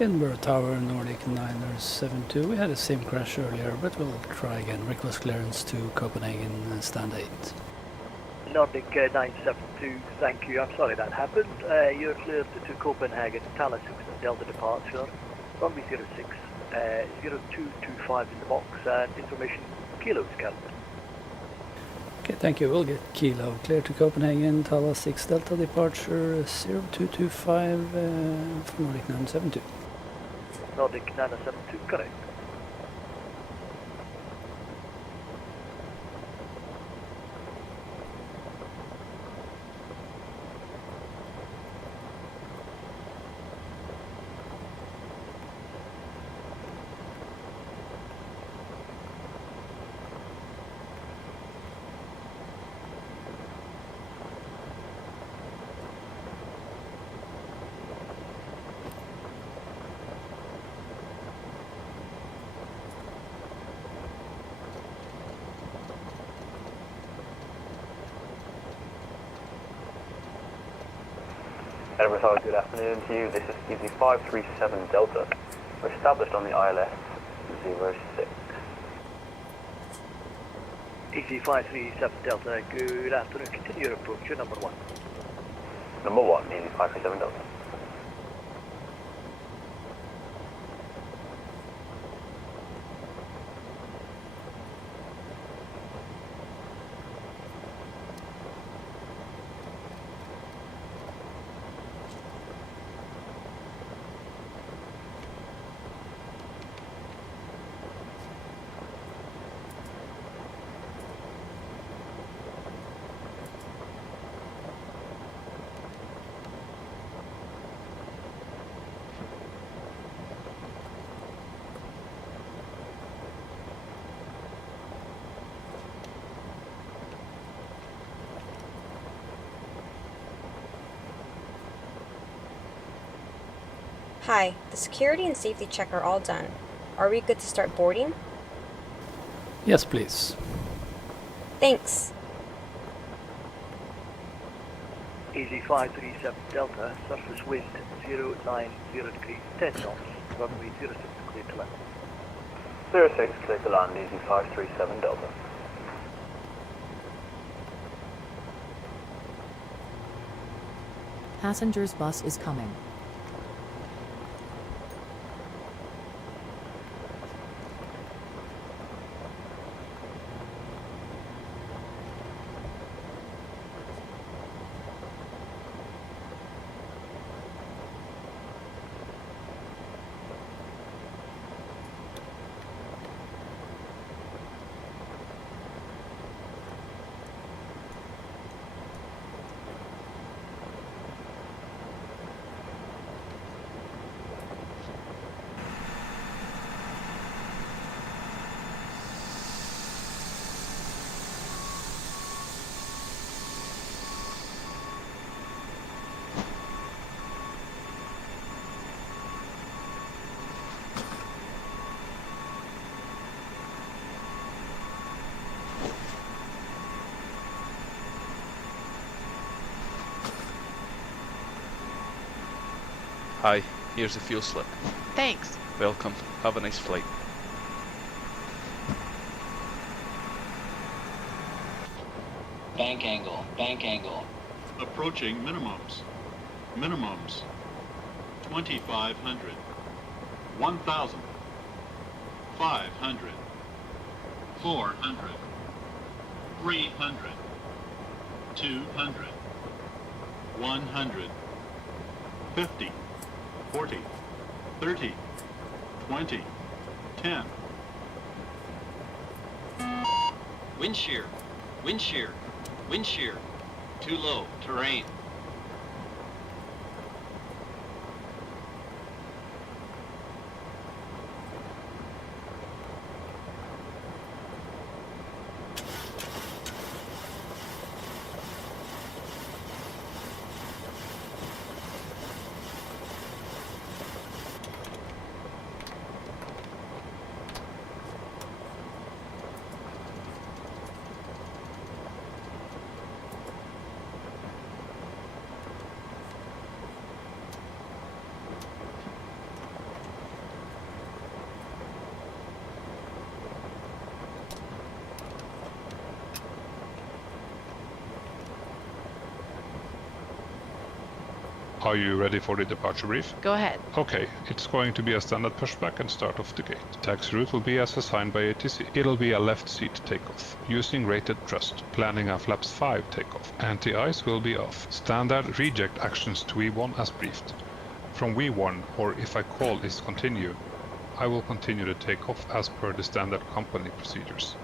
Edinburgh Tower, Nordic 972. We had the same crash earlier, but we'll try again. Request clearance to Copenhagen, stand 8. Nordic 972, thank you. I'm sorry that happened. You're cleared to Copenhagen, Thales 6 Delta departure, runway 06, 0225 in the box, and information Kilo Scout. Okay, thank you. We'll get Kilo clear to Copenhagen, Thales 6 Delta departure, 0225 for Nordic 972. Nordic 972, correct. Edinburgh, good afternoon to you. This is Egph-Ekch Delta. We're established on the ILS 06. Egph-Ekch Delta, good afternoon. Continue your approach, you're number 1. Number 1, Egph-Ekch Delta. Hi, the security and safety check are all done. Are we good to start boarding? Yes, please. Thanks. Egph-Ekch Delta, surface wind 090 degrees, 10 knots, runway 06 clear to land. 06 clear to land, Egph-Ekch Delta. Passengers bus is coming. Hi, here's the fuel slip. Thanks. Welcome. Have a nice flight. Bank angle, bank angle. Approaching minimums. Minimums. 2,500. 1,000. 500. 400. 300. 200. 100. 50. 40. 30. 20. 10. Wind shear, wind shear, wind shear. Too low, terrain. Are you ready for the departure brief? Go ahead. Okay, it's going to be a standard pushback and start off the gate. Taxi route will be as assigned by ATC. It'll be a left seat takeoff, using rated thrust, planning a flaps 5 takeoff. Anti-ice will be off. Standard reject actions to V1 as briefed. From V1, or if I call is continue, I will continue the takeoff as per the standard company procedures.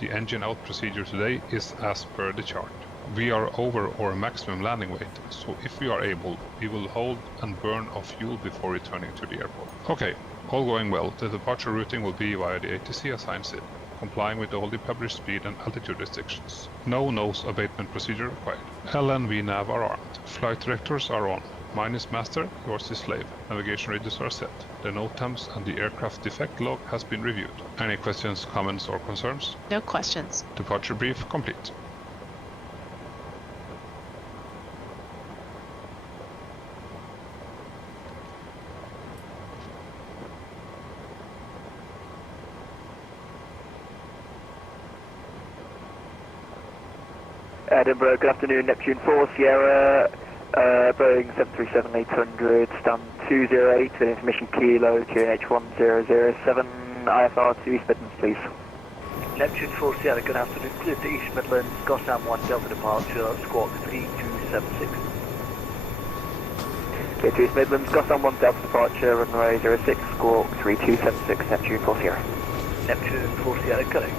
The engine out procedure today is as per the chart. We are over our maximum landing weight, so if we are able, we will hold and burn off fuel before returning to the airport. Okay, all going well, the departure routing will be via the ATC assigned SID, complying with all the published speed and altitude restrictions. No nose abatement procedure required. LNV nav are armed. Flight directors are on. Mine is master, yours is slave. Navigation radios are set. The NOTAMs and the aircraft defect log has been reviewed. Any questions, comments or concerns? No questions. Departure brief complete. Edinburgh, good afternoon, Neptune 4, Sierra, Boeing 737-800, stand 208 with information Kilo, QNH 1007, IFR to East Midlands, please. Neptune 4, Sierra, good afternoon, cleared to East Midlands, Gotham 1 Delta departure, squawk 3276. Clear to East Midlands, Gotham 1 Delta departure, runway 06, squawk 3276, Neptune 4, Sierra. Neptune 4, Sierra, correct.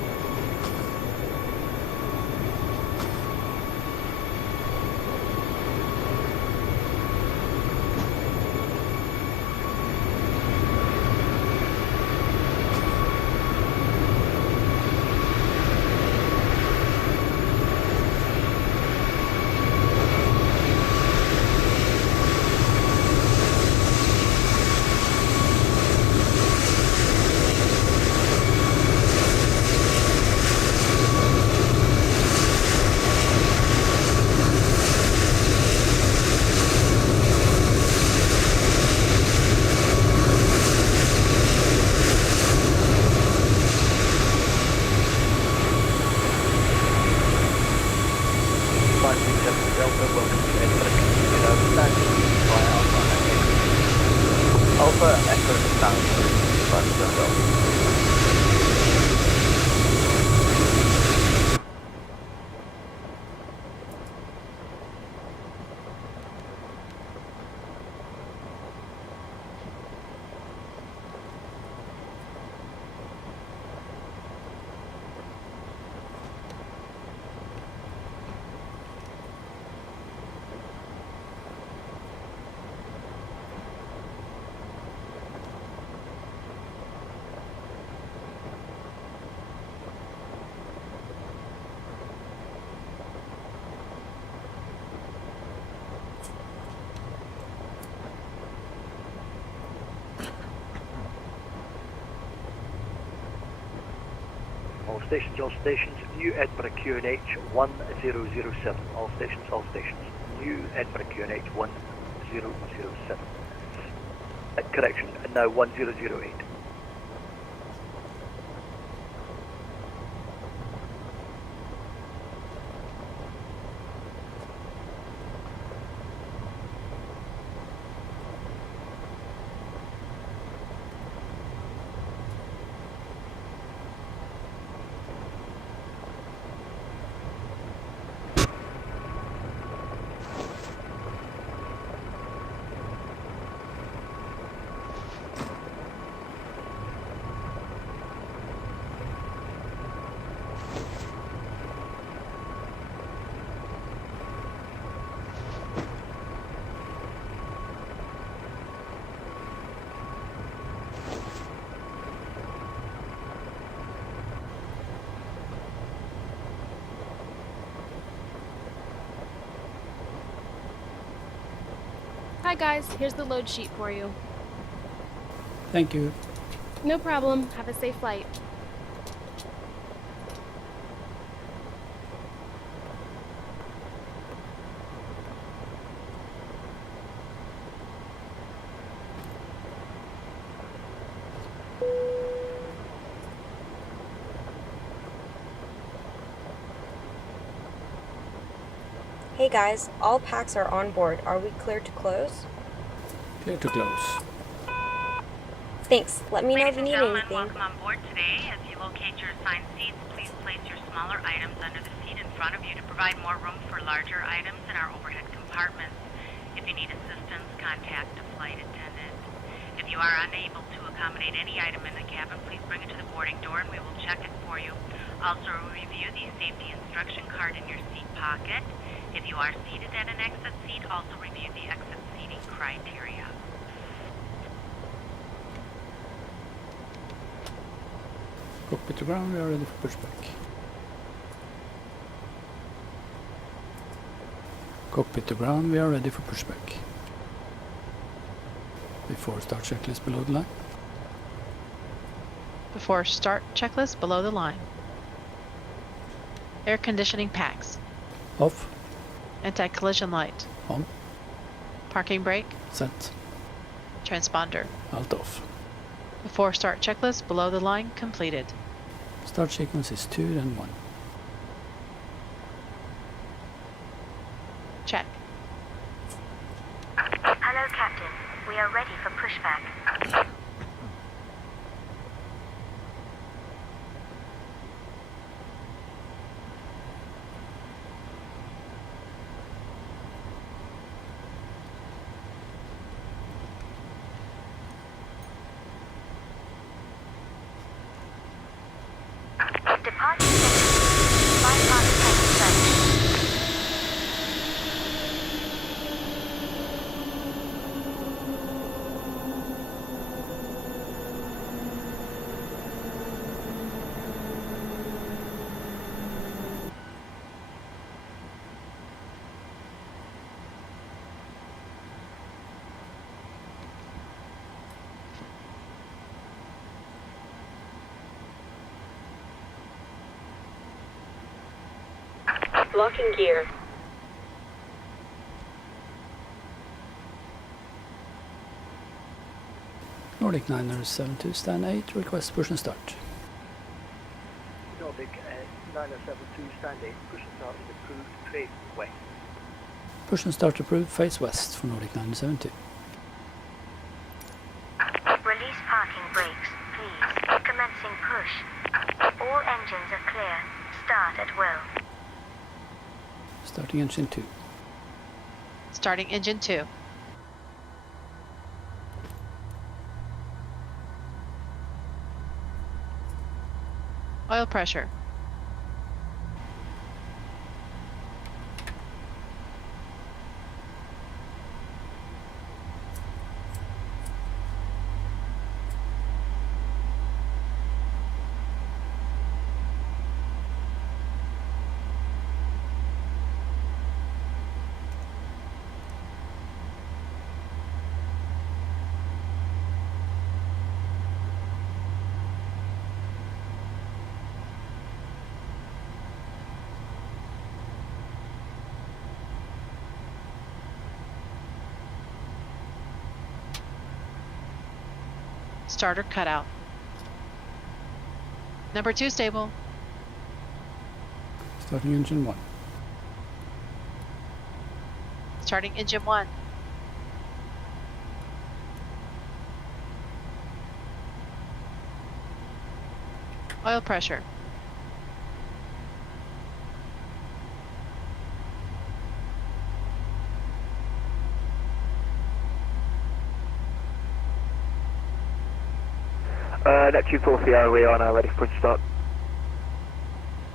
All stations, New Edinburgh QNH 1007. All stations, New Edinburgh QNH 1007. Correction, and now 1008. Hi guys, here's the load sheet for you. Thank you. No problem. Have a safe flight. Hey guys, all packs are on board. Are we clear to close? Clear to close. Thanks. Let me know if you Ladies need and gentlemen, anything. welcome on board today. As you locate your assigned seats, please place your smaller items under the seat in front of you to provide more room for larger items in our overhead compartments. If you need assistance, contact a flight attendant. If you are unable to accommodate any item in the cabin, please bring it to the boarding door and we will check it for you. Also, review the safety instruction card in your seat pocket. If you are seated at an exit seat, also review the exit seating criteria. Cockpit to ground, we are ready for pushback. Cockpit to ground, we are ready for pushback. Before start checklist below the line. Before start checklist below the line. Air conditioning packs. Off. Anti-collision light. On. Parking brake. Set. Transponder. Alt off. Before start checklist below the line completed. Start sequence is 2 then 1. Check. Hello, Captain. We are ready for pushback. Departure bypass Locking gear. Nordic 972 stand 8, request push and start. Nordic 972 stand 8, push and start is approved, face west. Push and start approved, face west for Nordic 972. Release parking brakes, please. Commencing push. All engines are clear. Start at will. Starting engine 2. Starting engine 2. Oil pressure. Starter cutout. Number 2 stable. Starting engine 1. Starting engine 1. Oil pressure. Neptune 4 Sierra, we are now ready for push start.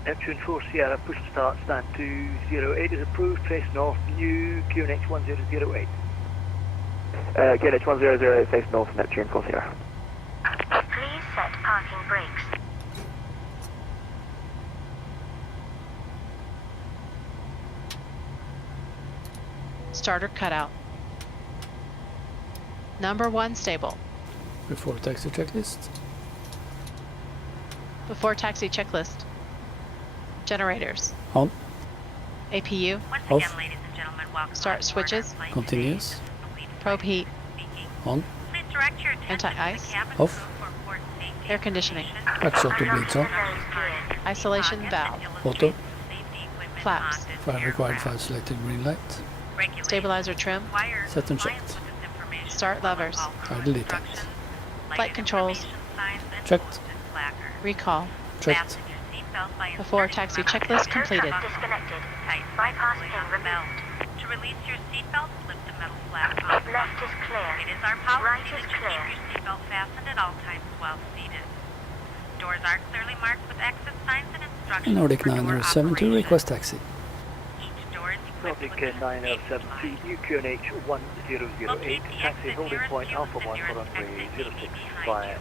Neptune 4 Sierra, push and start, stand 208 is approved, face north, new QNH 1008. QNH 1008, face north, Neptune 4 Sierra. Please set parking brakes. Starter cutout. Number 1 stable. Before taxi checklist. Before taxi checklist. Generators. On. APU. Once Off. again, ladies and gentlemen, welcome Start on board switches. our flight Continuous. today. This is the lead Probe flight heat. speaking. On. Please direct your attention to Anti-ice. the cabin Off. crew for port safety Air conditioning. information. Back shutter bleeds on. Isolation valve. Auto. Safety equipment Flaps. Fire required 5 selected green light. Stabilizer trim. Set and checked. Start levers. Idle detect. Flight controls. Checked. Recall. Checked. Before taxi checklist completed. Disconnected. Bypass pin removed. To release your seatbelt, lift the metal flap off. Left is clear. It is our policy Right that is you clear. keep your seatbelt fastened at all times while seated. Doors are clearly marked with exit signs and instructions. Nordic for door 9072 operation. request taxi. Each door is equipped Nordic with an escape 9072, line. QNH 1008, Locate the taxi exit holding nearest point you Alpha with 1 the for nearest runway exit 06 behind via you.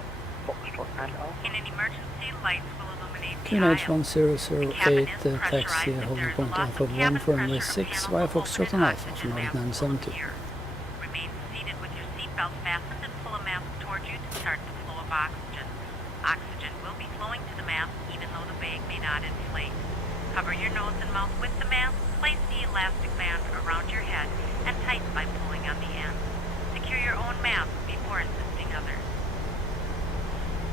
Foxtrot and Alpha. In an emergency, lights will illuminate the QNH aisle. 1008 taxi holding point Alpha 1 for runway 6 via Foxtrot and Alpha for Nordic 972. Remain seated with your seatbelt fastened and pull a mask toward you to start the flow of oxygen. Oxygen will be flowing to the mask even though the bag may not inflate. Cover your nose and mouth with the mask, place the elastic band around your head, and tighten by pulling on the end. Secure your own mask before assisting others.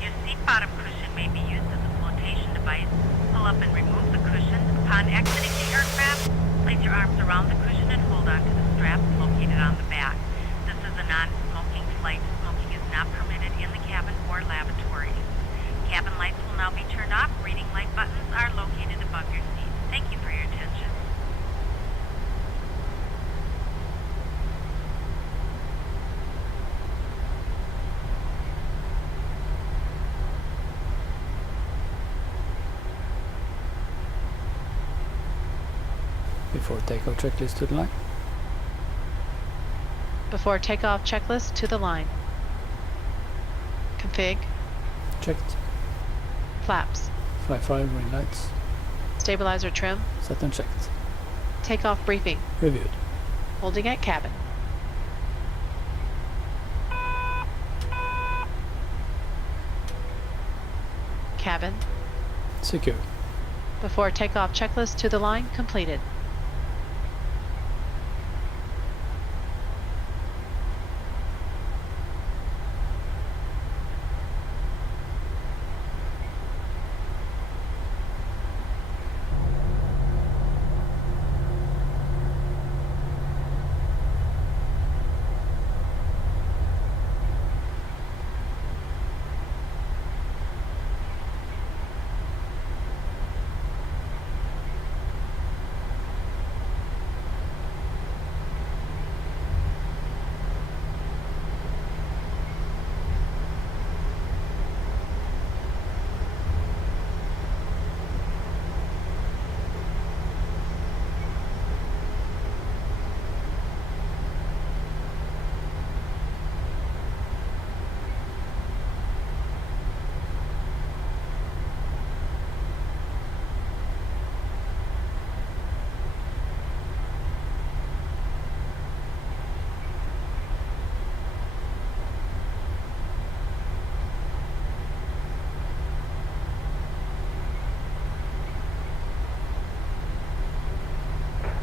Your seat bottom cushion may be used as a flotation device. Pull up and remove the cushion. Upon exiting the aircraft, place your arms around the cushion and hold onto the straps located on the back. This is a non-smoking flight. Smoking is not permitted in the cabin or lavatories. Cabin lights will now be turned off. Reading light buttons are located above your seat. Thank you for your attention. Before takeoff checklist to the line. Before takeoff checklist to the line. Config. Checked. Flaps. 5 green lights. Stabilizer trim. Set and checked. Takeoff briefing. Reviewed. Holding at cabin. Cabin. Secure. Before takeoff checklist to the line completed.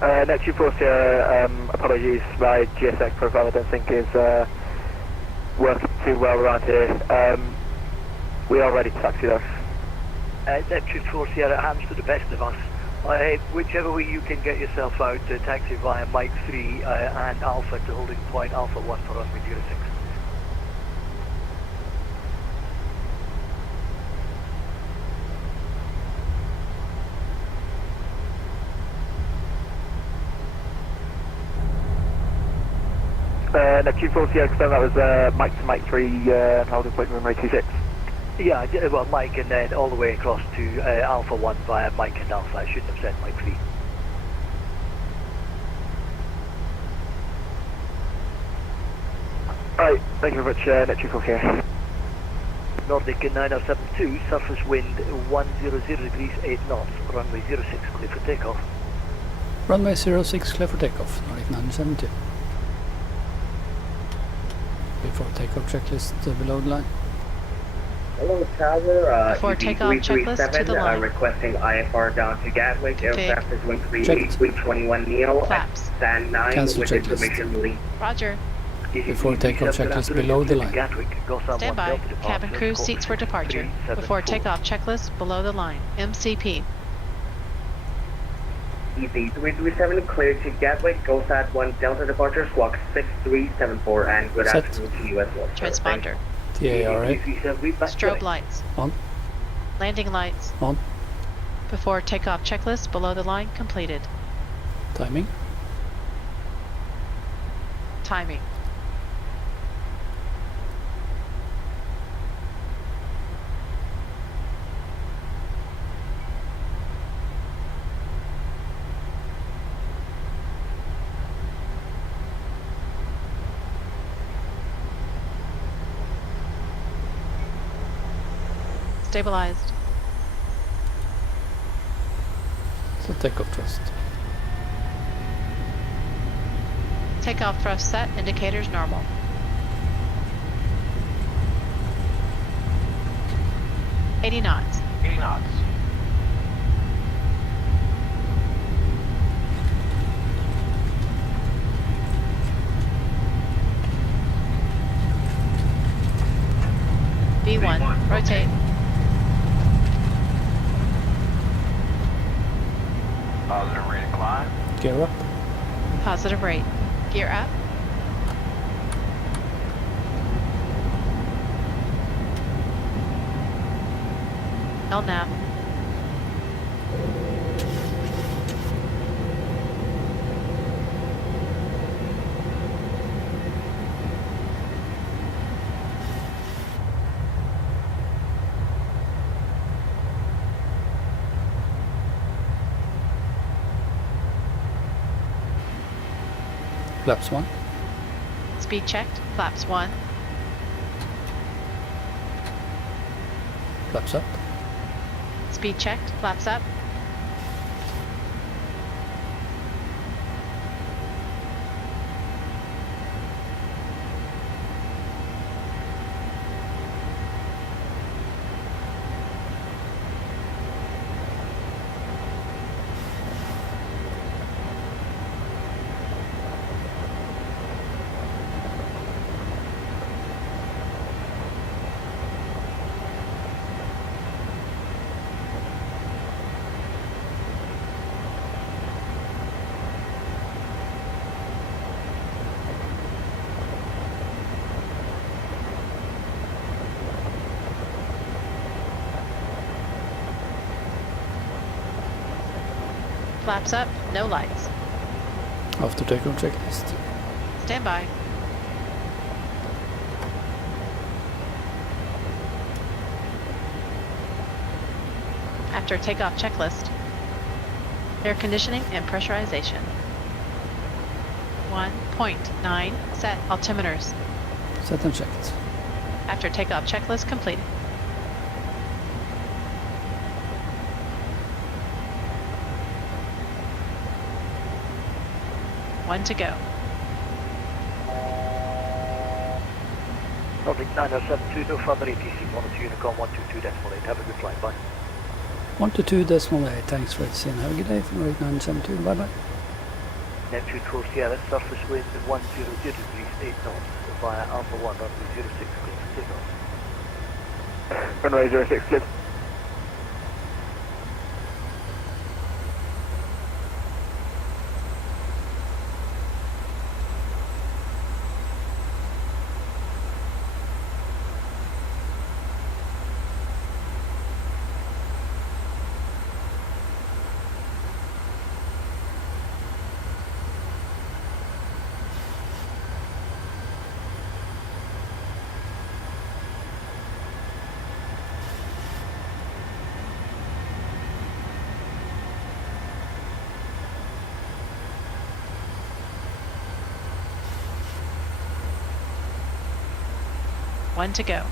Net 240, apologies, my GSX Pro I don't think is working too well around here. We are ready to taxi though. Net 240, it happens to the best of us. Whichever way you can get yourself out, taxi via Mike 3 and Alpha to holding point Alpha 1 for runway 06. Net 240, I confirm that was Mike to Mike 3 and holding point runway 26. Yeah, well, Mike and then all the way across to Alpha 1 via Mike and Alpha. I shouldn't have said Mike 3. Alright, thank you very much, Net 240 here. Nordic 9072, surface wind 100 degrees 8 knots, runway 06, clear for takeoff. Runway 06 clear for takeoff, Nordic 972. Before takeoff checklist below the line. Hello, Tower. Before takeoff checklist to the line. Requesting IFR down to Gatwick. Config. Aircraft is 138.21 Neo. Flaps. Stand 9 Cancel with checklist. information lead. Roger. Before takeoff checklist below the line. Stand by. Cabin crew seats for departure. Before takeoff checklist below the line. MCP. Easy. 337 clear to Gatwick. Go SAT 1 Delta departure, squawk 6374, and good Set. afternoon to you as well. sir. Transponder. TARA. Strobe lights. On. Landing lights. On. Before takeoff checklist below the line completed. Timing. Timing. Stabilized. So takeoff thrust. Takeoff thrust set, indicators normal. $80 knots. 80 knots. V1, rotate. Positive rate of climb. Gear up. Positive rate. Gear up. LNAV. Flaps 1. Speed checked. Flaps 1. Flaps up. Speed checked. Flaps up. Flaps up. No lights. After takeoff checklist. Stand by. After takeoff checklist. Air conditioning and pressurization. 1.9 set altimeters. Set and checked. After takeoff checklist completed. One to go. Nordic 9072, no further ATC, monitor Unicom 122.8. Have a good flight, bye. 122.8. Thanks for seeing. Have a good day from Nordic 972. Bye bye. Neptune 4 Sierra, surface wind 100 degrees 8 knots via Alpha 1 runway 06 clear for takeoff. Runway 06 clear. One to go.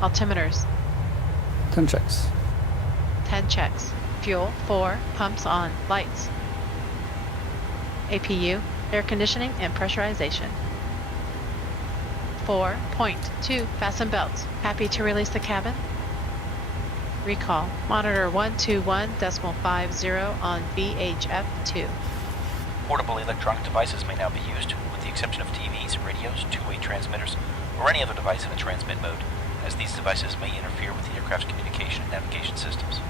Altimeters. 10 checks. 10 checks. Fuel 4. Pumps on. Lights. APU. Air conditioning and pressurization. 4. Point. 2. Fasten belts. Happy to release the cabin? Recall. Monitor 121.50 on VHF2. Portable electronic devices may now be used, with the exception of TVs, radios, two-way transmitters, or any other device in a transmit mode, as these devices may interfere with the aircraft's communication and navigation systems.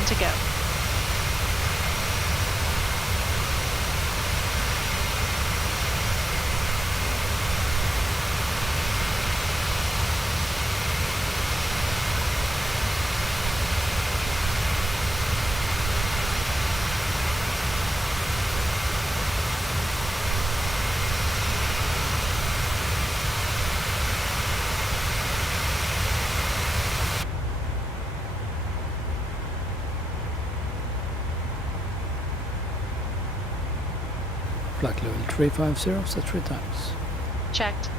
1 to go. Flight level 350, set 3 times. Checked.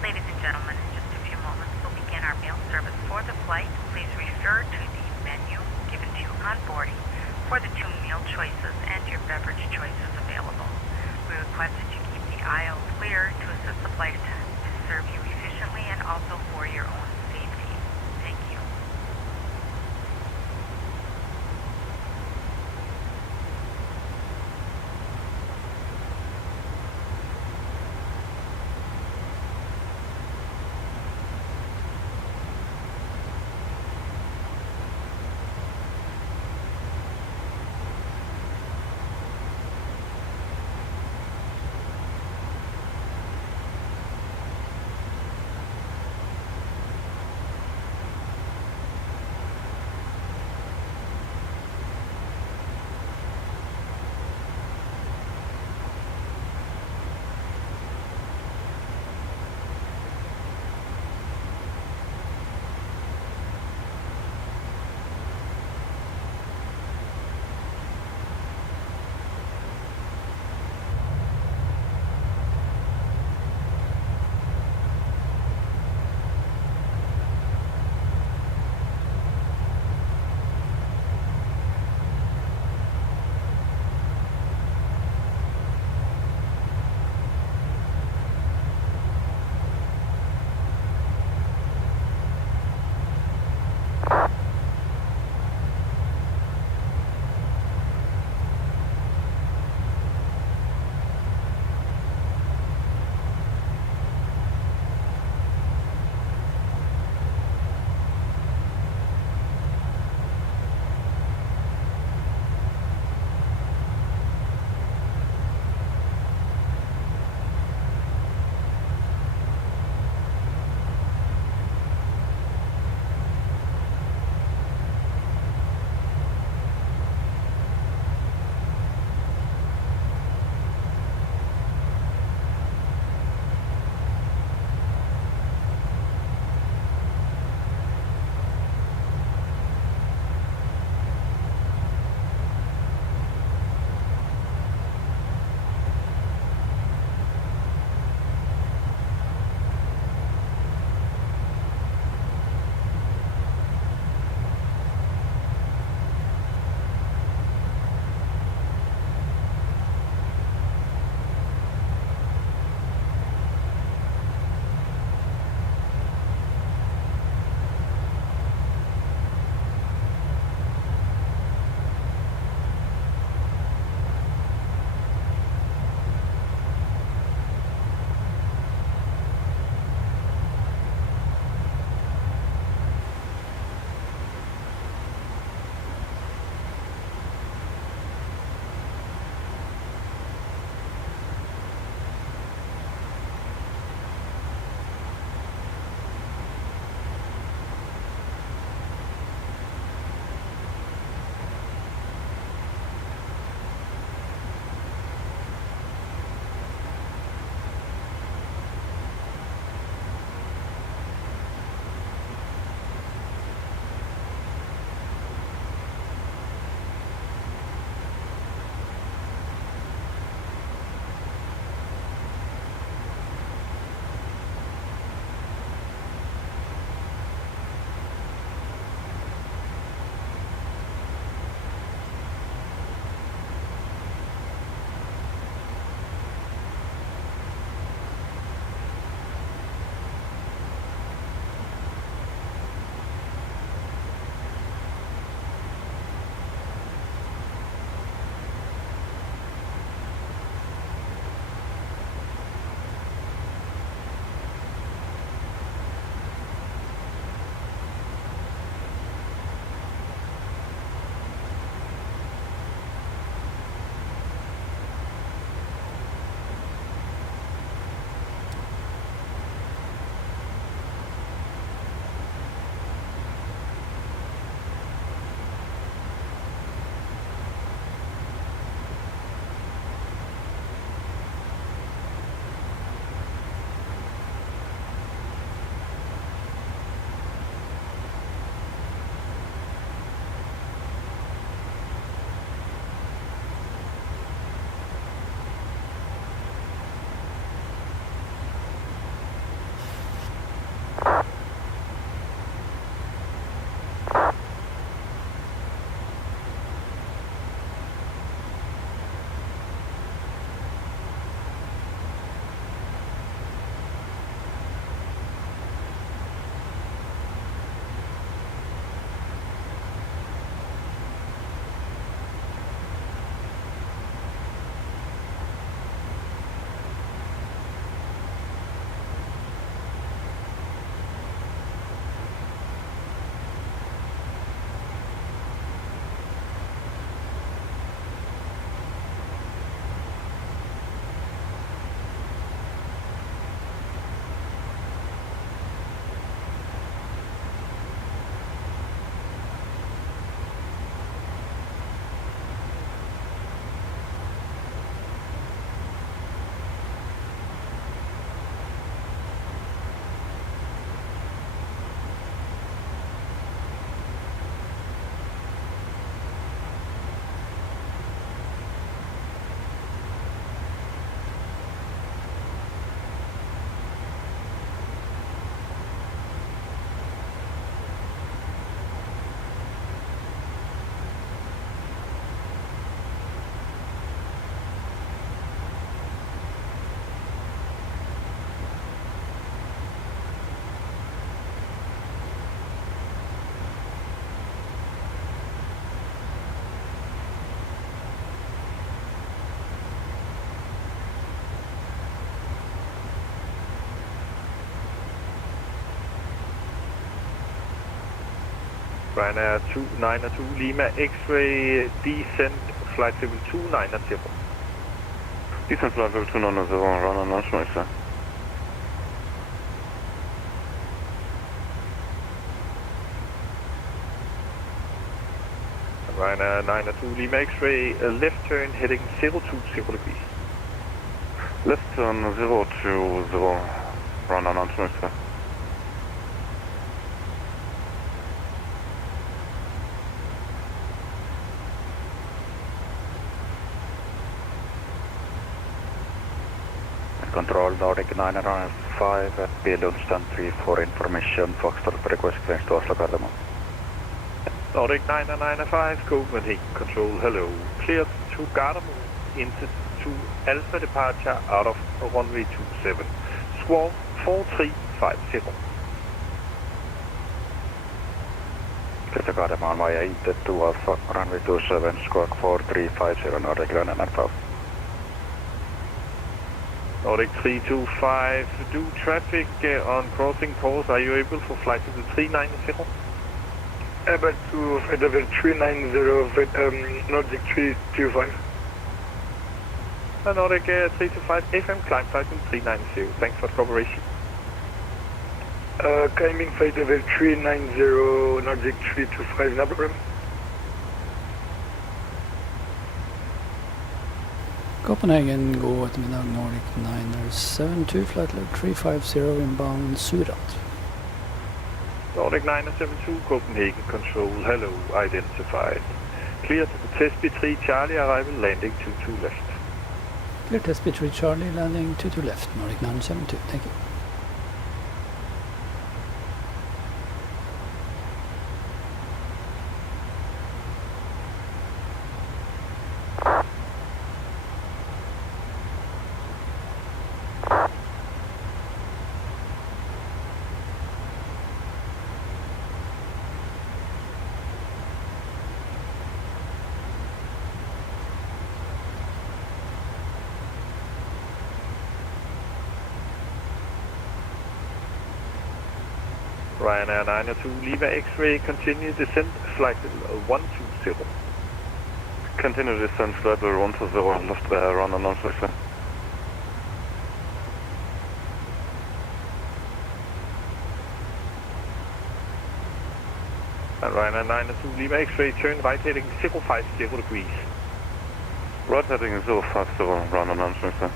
Ladies and gentlemen, in just a few moments we'll begin our meal service for the flight. Please refer to the menu given to you on boarding for the 2 meal choices and your beverage choices available. We request that you keep the aisle clear to assist the flight attendant to serve you efficiently and also for your own safety. Thank you. Ryanair 292 Lima X-ray descent flight level 290. Descent flight level 290, run on launch, sir. Ryanair 902 Lima X-ray, left turn heading 020 degrees. Left turn 020, run on launch, sir. Control Nordic 905 at Billund stand 3 for information. Foxtrot request clearance to Oslo Gardermoen. Nordic 995 Copenhagen control, hello. Cleared to Gardermoen into to Alpha departure out of runway 27. Squawk 4350. Clear to Gardermoen via into to Alpha runway 27 squawk 4350 Nordic 995. Nordic 325, do traffic on crossing course, are you able for flight level 390? Able to flight level 390, Nordic 325. Nordic 325, FM climb flight level 390, thanks for the cooperation. Climbing flight level 390, Nordic 325, no problem. Copenhagen, god eftermiddag, Nordic 972, flight level 350 inbound Surat. Nordic 972, Copenhagen control, hello, identified. Clear to the test B3 Charlie, arrival landing 22 left. Clear test B3 Charlie, landing 22 left, Nordic 972, thank you. Ryanair 902 Lima X-ray, continue descent, flight level 120. Continue descent, flight level 120, left run on launch, sir. And Ryanair 902 Lima X-ray, turn right heading 050 degrees. Right heading 050, run on launch, sir.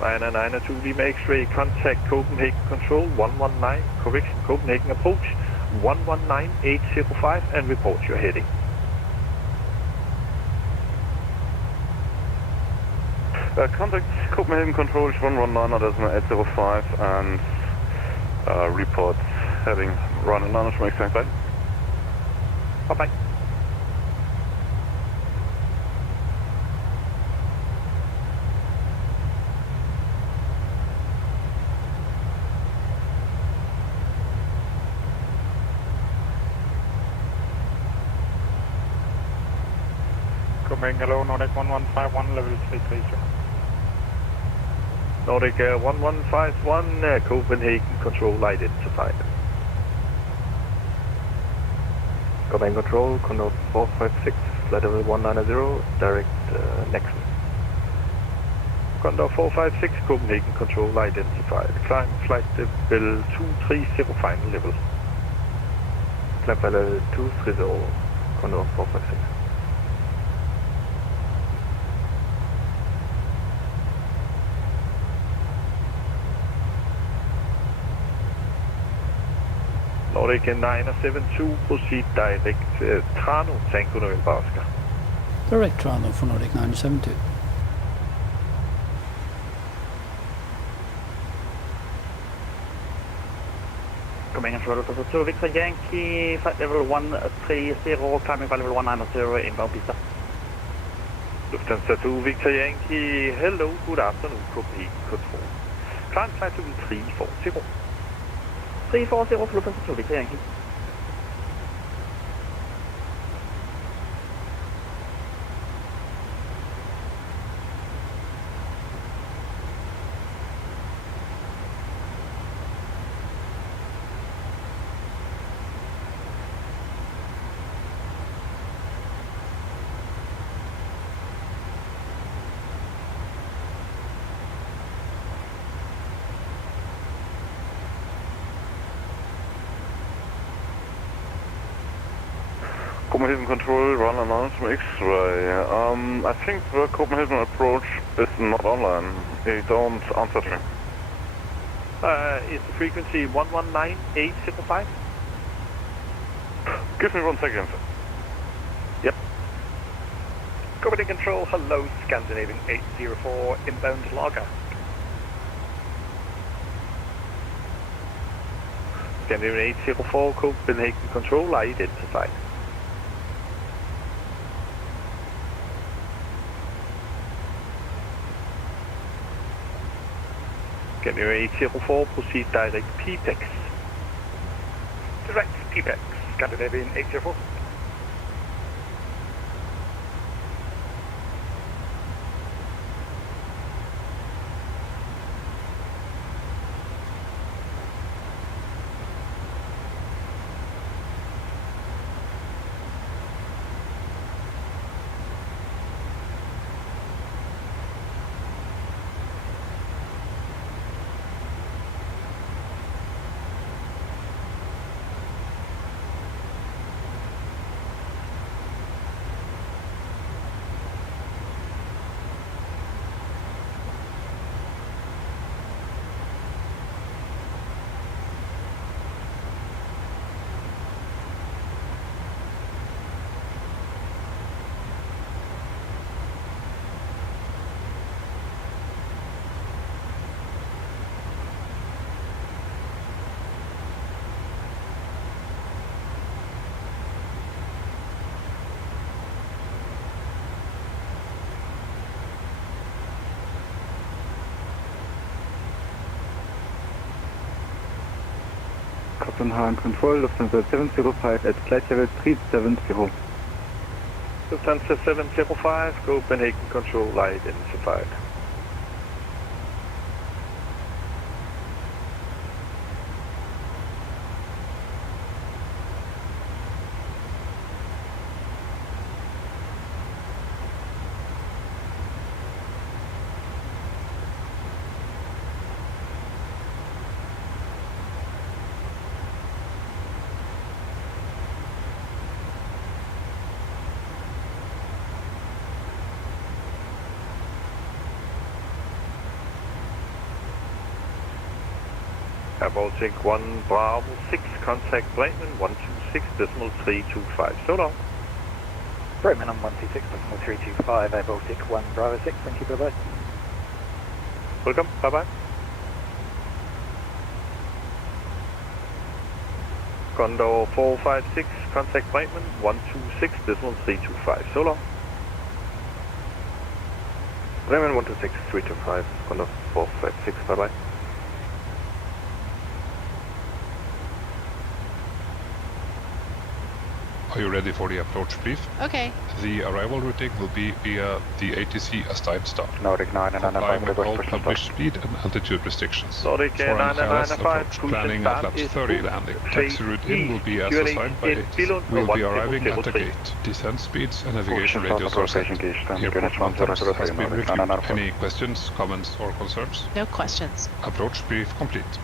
Ryanair 902 Lima X-ray, contact Copenhagen control 119, correction Copenhagen approach 119805 and report your heading. Contact Copenhagen control 119.805 and report heading run and launch from exact side. Bye bye. Hello, Nordic 1151, level 330. Nordic 1151, Copenhagen control identified. Copenhagen control, Condor 456, flight level 190, direct next. Condor 456, Copenhagen control identified. Climb flight level 230, final level. Climb flight level 230, Condor 456. Nordic 972, proceed direct Trano, Tango November Oscar. Direct Trano for Nordic 972. Copenhagen control to 2 Victor Yankee, flight level 130, climbing flight level 190, inbound pista. Lufthansa 2 Victor Yankee, hello, good afternoon, Copenhagen control. Climb flight level 340. 340 for Lufthansa 2 Victor Yankee. Copenhagen Control, run announcement from X-ray. I think the Copenhagen approach is not online. They don't answer to me. Is the frequency 119805? Give me 1 second. Yep. Copenhagen Control, hello, Scandinavian 804, inbound logger. Scandinavian 804, Copenhagen Control, identified. Scandinavian 804, proceed direct PPEX. Direct PPEX, Scandinavian 804. Copenhagen Control, Lufthansa 705 at flight level 370. Lufthansa 705, Copenhagen Control, identified. Baltic 1 Bravo 6, contact Bremen 126.325. So long. Bremen on 126.325, Air Baltic 1 Bravo 6, thank you, bye-bye. Welcome, bye-bye. Condor 456, contact Bremen 126.325. So long. Bremen 126.325, Condor 456, bye-bye. Are you ready for the approach brief? Okay. The arrival routing will be via the ATC assigned start, Nordic 9 and complying with all 9 published speed and altitude restrictions. Nordic For an 995, ILS approach, planning a flaps 30 landing. Taxi route in will be as assigned by ATC. We'll be arriving at the gate. Descent speeds and navigation radios are set. Airport contact has been reviewed. Any questions, comments or concerns? No questions. Approach brief complete.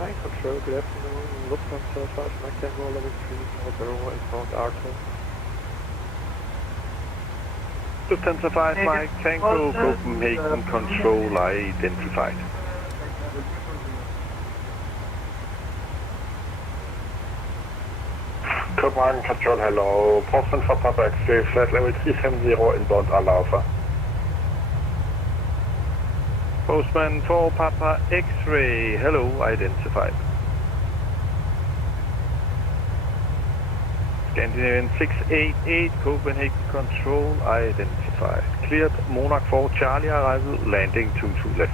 Flight Control, good afternoon. Lufthansa 5 Mach Tango level 340 inbound R2. Lufthansa 5 Mach Tango, Copenhagen Control identified. Copenhagen Control, hello. Postman for Papa X-ray, flight level 370 inbound Alpha. Postman for Papa X-ray, hello, identified. Scandinavian 688, Copenhagen Control, identified. Cleared Monarch 4 Charlie arrival, landing 22 left.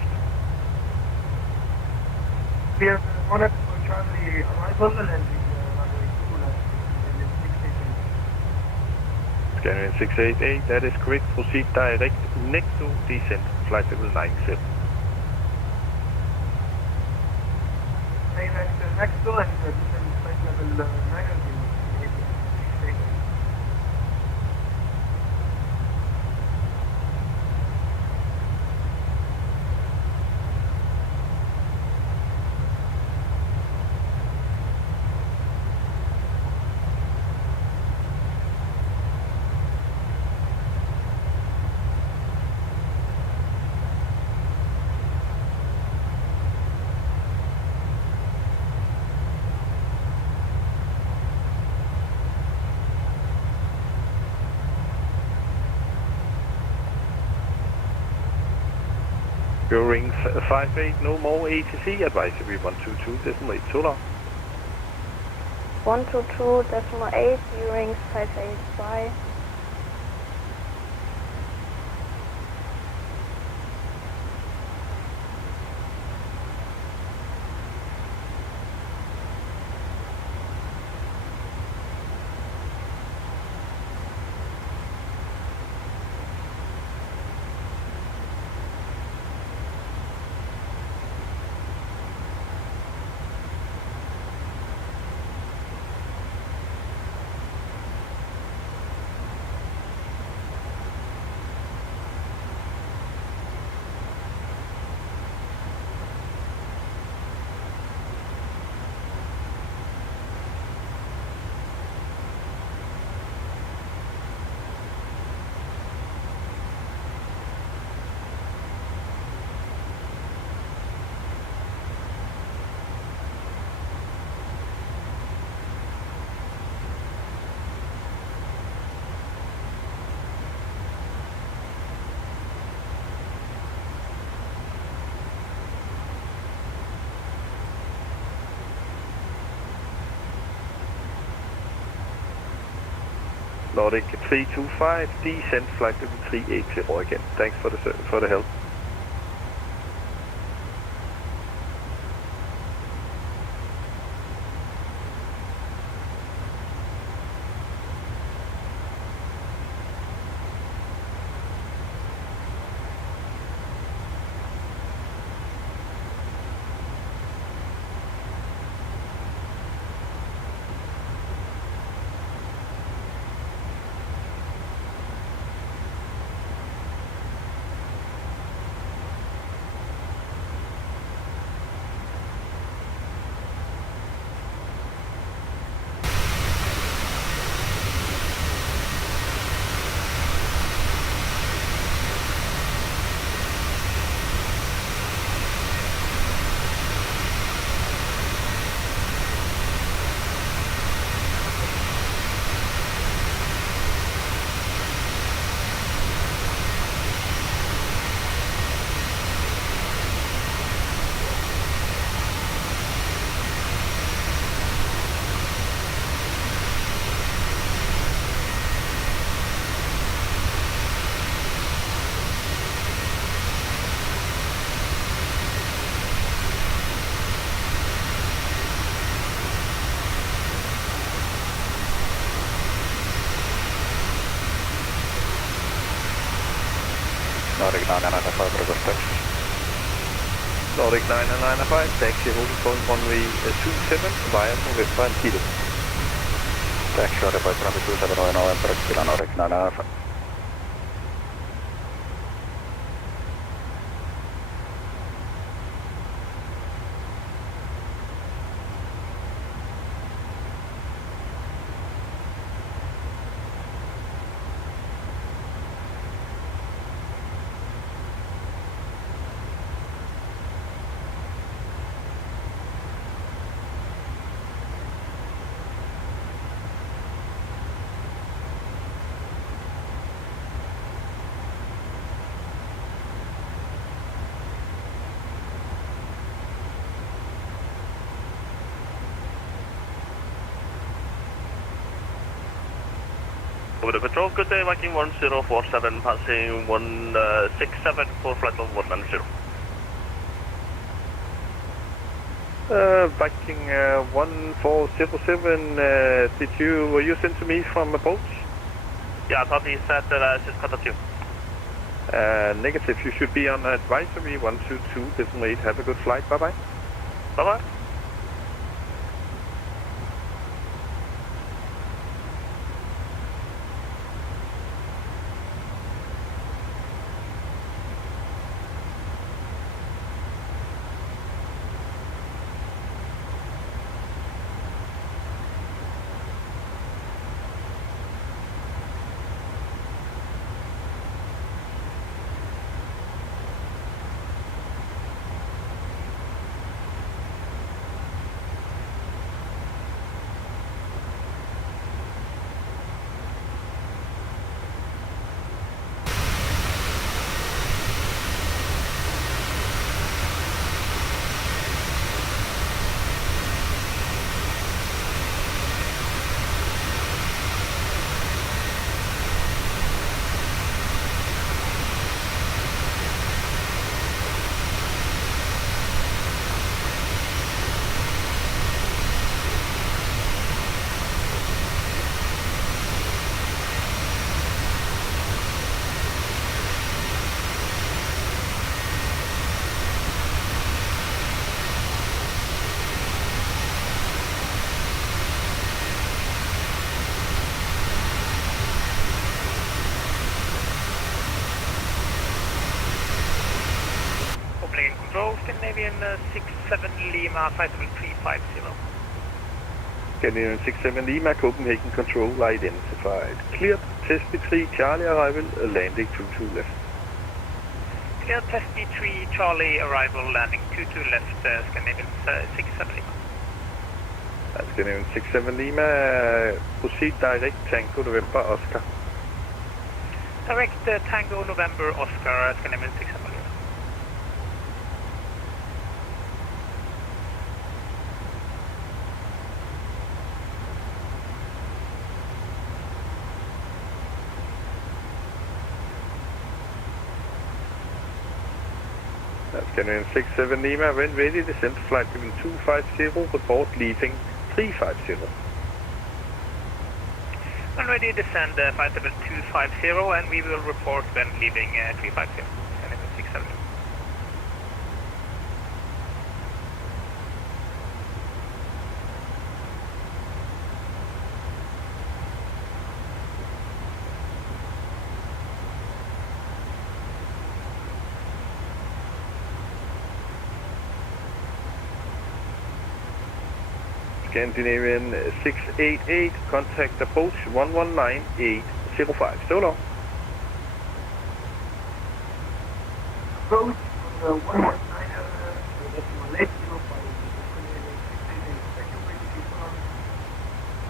Clear Monarch 4 Charlie arrival, landing runway 2 left. Scandinavian 688, that is correct. Proceed direct next to descent, flight level 97. Direct next to and descent flight level 90. Ring 58, no more ATC, advisory 122.8 solar. 122.8, Ring 58, bye. Nordic 325, descent flight level 380 again. Thanks for the help. Nordic 995, request taxi. Nordic 995, taxi holding point runway 27 via November and Kilo. Taxi order by runway 27 via November and Kilo, Nordic 995. Copenhagen Control, good day, Viking 1047, passing 167 for flight level 190. Viking 1407, were you sent to me from a boat? Yeah, I thought he said that I should contact you. Negative, you should be on advisory 122.8. Have a good flight, bye bye. Bye bye. Scandinavian 67 Lima, flight level 350. Scandinavian 67 Lima, Copenhagen Control identified. Cleared, test B3, Charlie arrival, landing 22 left. Cleared, test B3, Charlie arrival, landing 22 left, Scandinavian 67 Lima. Scandinavian 67 Lima, proceed direct Tango November Oscar. Direct Tango November Oscar, Scandinavian 67 Lima. Scandinavian 67 Lima, when ready, descend to flight level 250, report leaving 350. When ready, descend flight level 250, and we will report when leaving 350. Scandinavian 67. Scandinavian 688, contact approach 119805. So long. Approach 119,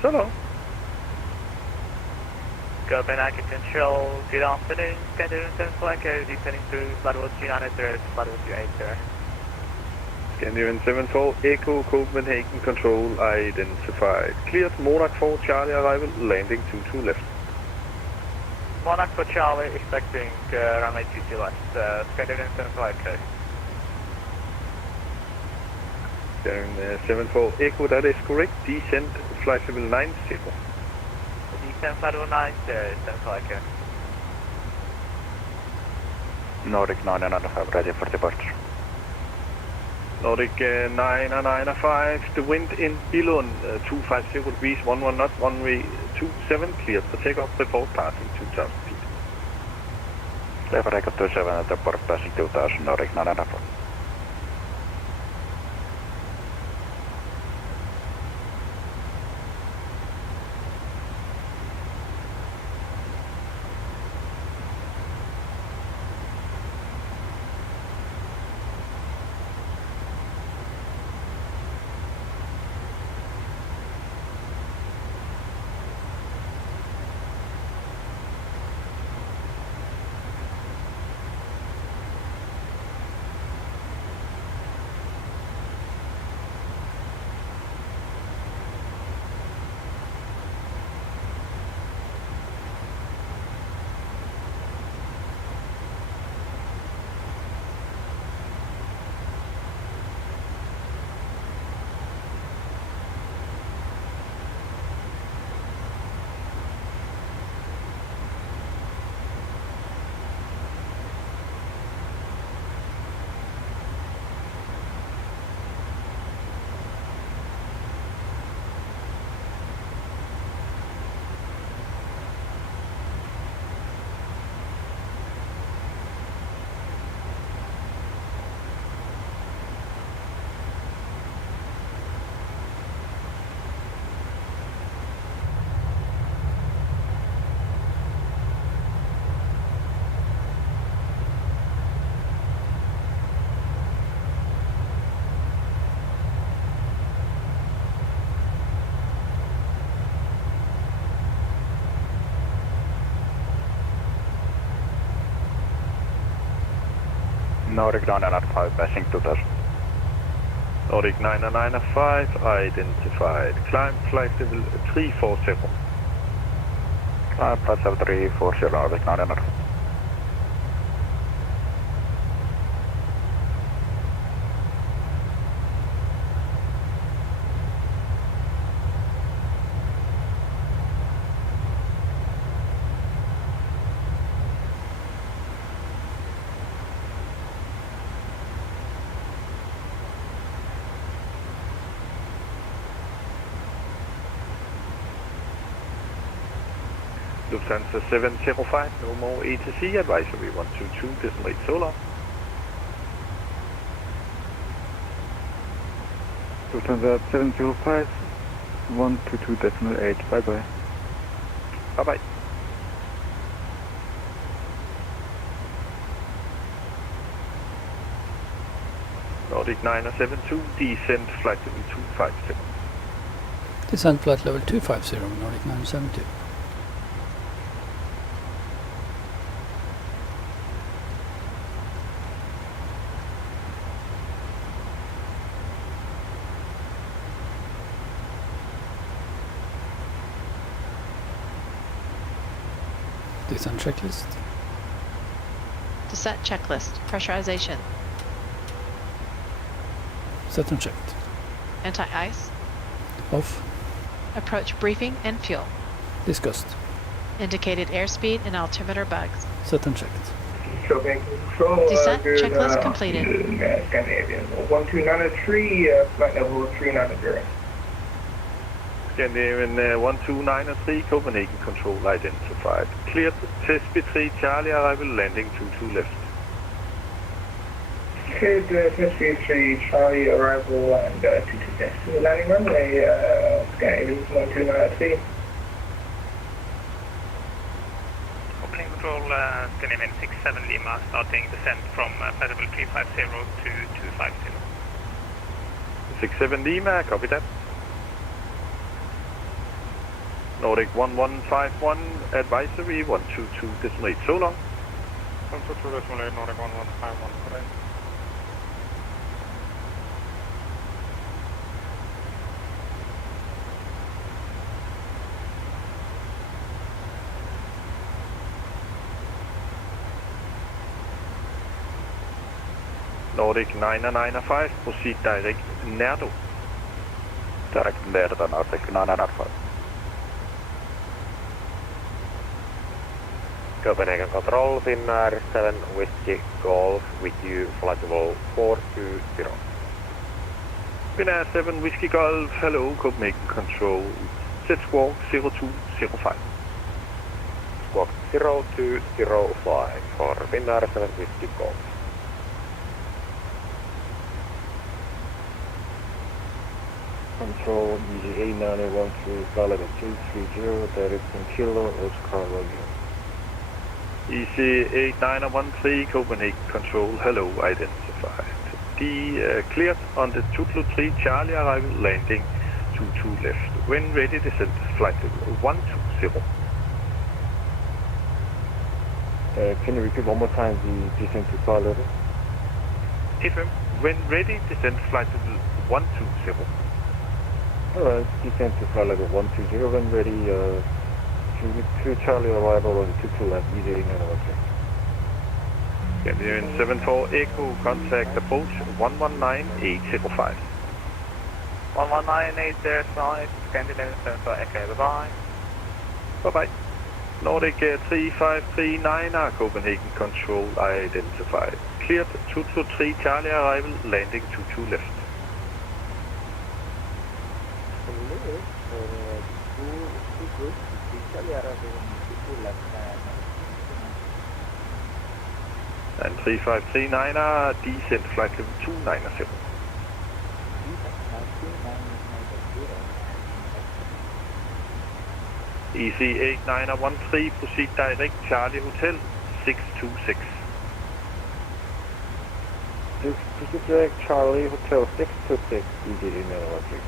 So long. Copenhagen Control, good afternoon. Scandinavian 7 flight code, descending through flight level 290, flight level 280. Scandinavian 74 Echo Copenhagen Control identified. Cleared, Monarch 4 Charlie arrival, landing 22 left. Monarch for Charlie, expecting runway 22 left, Scandinavian 7 flight code. Scandinavian 74 Echo, that is correct. Descent flight level 90. Descent flight level 90, 7 flight code. Nordic 995, ready for departure. Nordic 995, the wind in Billund, 250 degrees, 11 knots, runway 27, cleared for takeoff, report passing 2,000 feet. Lever Echo 27 at the port passing 2,000, Nordic 995. Nordic 995 passing 2000. Nordic 995 identified. Climb flight level 340. Climb flight level 340, Nordic 995. Lufthansa 705, no more ATC, advisory 122, decimal 8 so long. Lufthansa 705, 122.8, bye bye. Bye bye. Nordic 972, descent flight level 250. Descent flight level 250, Nordic 972. Descent checklist. Descent checklist. Pressurization. Set and checked. Anti-ice. Off. Approach briefing and fuel. Discussed. Indicated airspeed and altimeter bugs. Set and checked. Descent checklist completed. Scandinavian 1293, flight level 390. Scandinavian 1293, Copenhagen control identified. Cleared test B3 Charlie, arrival landing 22 left. Cleared test B3 Charlie, arrival and 22 left. Landing runway, Scandinavian 1293. Copenhagen control, Scandinavian 67 Lima, starting descent from flight level 350 to 250. 67 Lima, copy that. Nordic 1151, advisory 122 decimal 8 so long. 122 decimal 8, Nordic 1151, correct. Nordic 995, proceed direct Nerdo. Direct Nerdo, Nordic 995. Copenhagen control, Finnair 7 Whiskey Golf with you, flight level 420. Finnair 7 Whiskey Golf, hello, Copenhagen control. Set squawk 0205. Squawk 0205 for Finnair 7 Whiskey Golf. Control EG8913, flight level 230, direction Kilo, Oscar Romeo. EC8913, Copenhagen control, hello, identified. Cleared on the 223 Charlie, arrival landing 22 left. When ready, descent flight level 120. Can you repeat one more time the descent to flight level? FM, when ready, descent flight level 120. Alright, descent to flight level 120 when ready, 2 Charlie arrival on 22 left, EG8913. Scandinavian 74 Echo, contact approach 119805. 119805, Scandinavian 74 Echo, bye-bye. Bye-bye. Nordic 3539, Copenhagen control identified. Cleared 223 Charlie, arrival landing 22 left. And 3539, descent flight level 290. EC8913, proceed direct Charlie Hotel 626. Proceed direct Charlie Hotel 626, EG8913.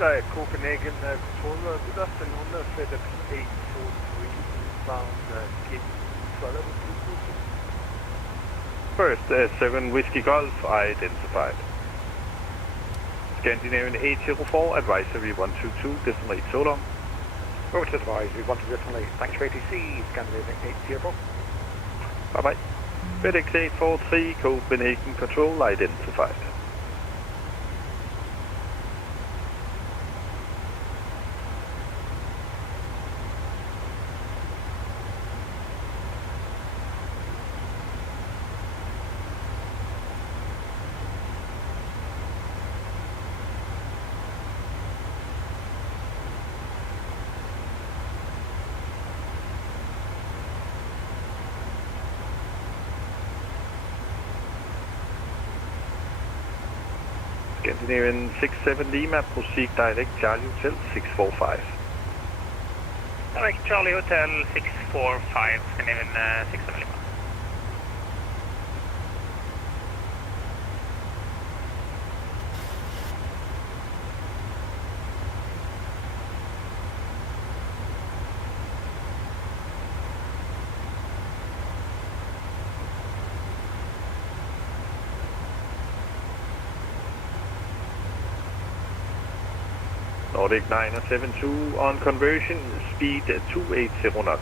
Copenhagen control, good afternoon, FedEx 843 bound gate 12. First 7 Whiskey Golf identified. Scandinavian 804, advisory 122, decimal 8 so long. Over to advisory 128, thanks for ATC, Scandinavian 804. Bye bye. FedEx 843, Copenhagen control identified. Scandinavian 67 Lima, proceed direct Charlie Hotel 645. Direct Charlie Hotel 645, Scandinavian 67 Lima. Nordic 972 on conversion, speed 280 knots.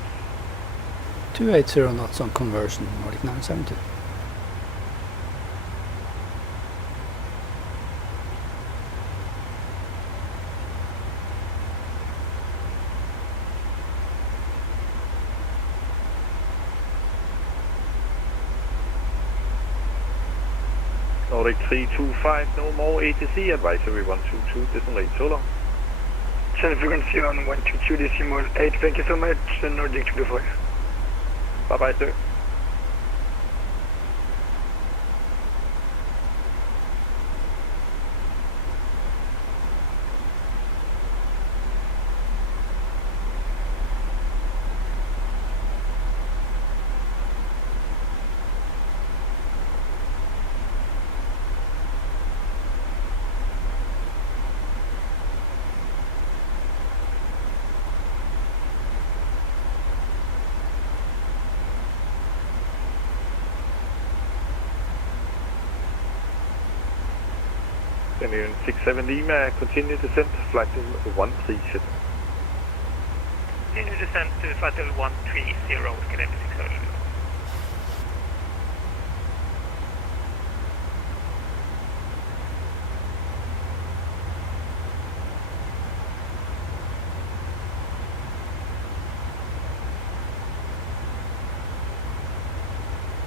280 knots on conversion, Nordic 972. Nordic 325, no more ATC, advisory 122, decimal 8 so long. Channel frequency on 122 decimal 8, thank you so much, Nordic 225. Bye bye, sir. Scandinavian 67 Lima, continue descent, flight level 130. Continue descent to flight level 130, Scandinavian 67 Lima.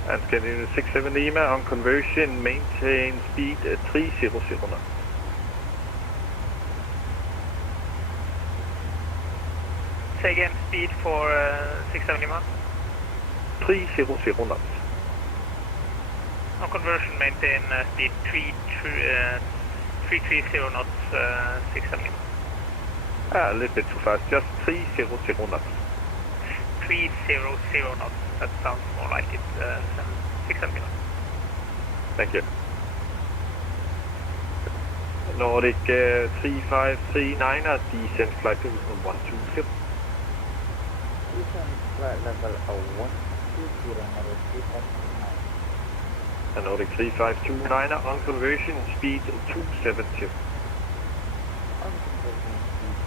And Scandinavian 67 Lima on conversion, maintain speed 300 knots. Say again, speed for 67 Lima. 300 knots. On conversion, maintain speed 330 knots, 67 Lima. A little bit too fast, just 300 knots. 300 knots. That sounds more like it's 600 knots. Thank you. Nordic 3539, descent flight level 120. Descent flight level 120, Nordic 3529. And Nordic 3529 on conversion, speed 270. On conversion, speed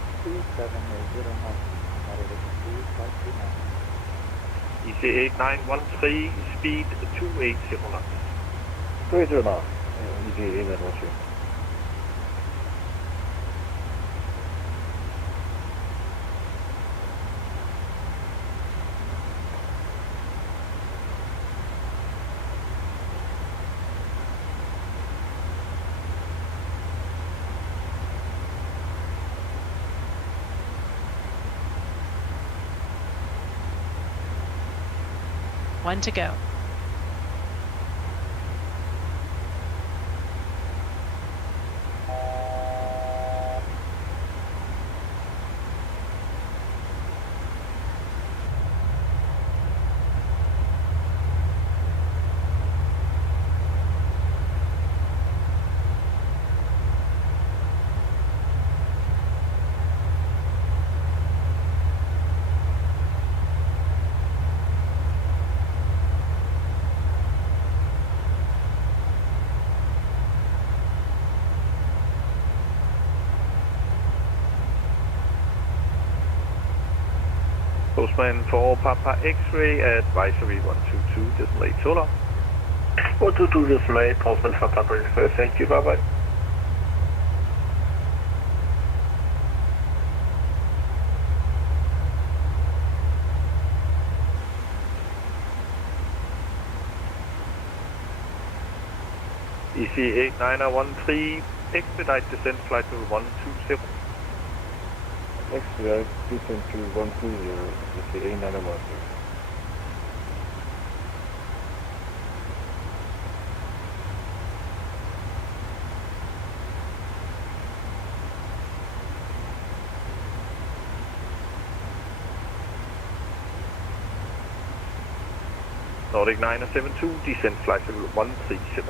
270 knots, Nordic 3529. EC8913, speed 280 knots. 280 knots, EC8913. One to go. Postman for Papa X-ray, advisory 122.8, so long. 122.8, Postman for Papa X-ray, thank you, bye-bye. EC8913, expedite descent flight level 120. Expedite descent to 120, EC8913. Nordic 972, descent flight level 130.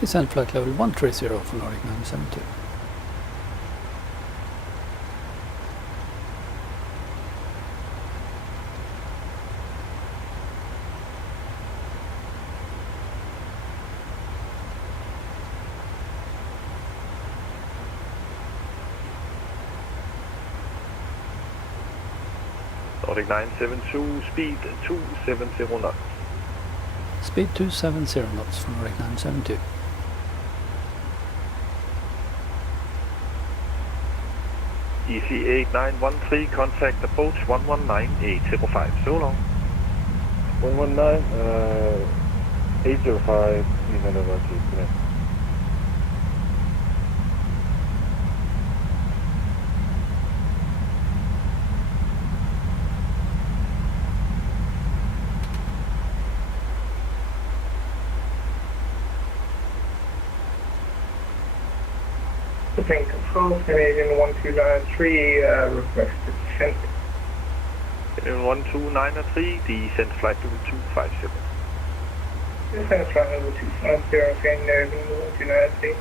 Descent flight level 130 for Nordic 972. Nordic 972, speed 270 knots. Speed 270 knots for Nordic 972. EC8913, contact approach 119805, so long. 119, 805, Copenhagen Control, Canadian 1293, request descent. Canadian 1293, descent flight level 250. Descent flight level 250, Canadian 1293.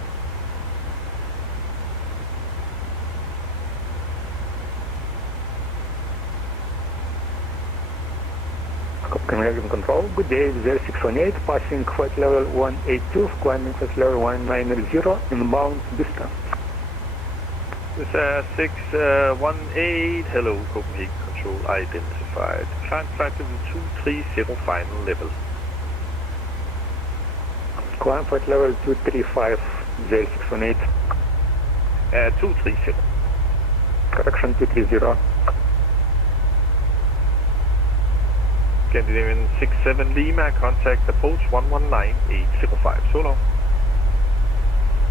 Copenhagen Control, good day, 0618, passing flight level 182, climbing flight level 190, inbound distance. This is 618, hello, Copenhagen Control, identified. Climb flight level 230, final level. Climb flight level 235, 0618. 230. Correction 230. Scandinavian 67 Lima, contact approach 119805, so long.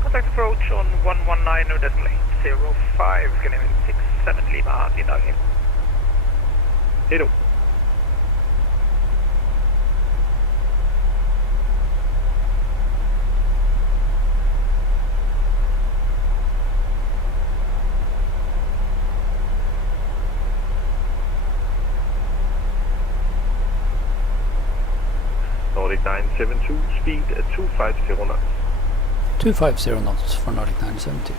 Contact approach on 119.805, Scandinavian 67 Lima, deny him. Hello. Nordic 972, speed 250 knots. 250 knots for Nordic 972.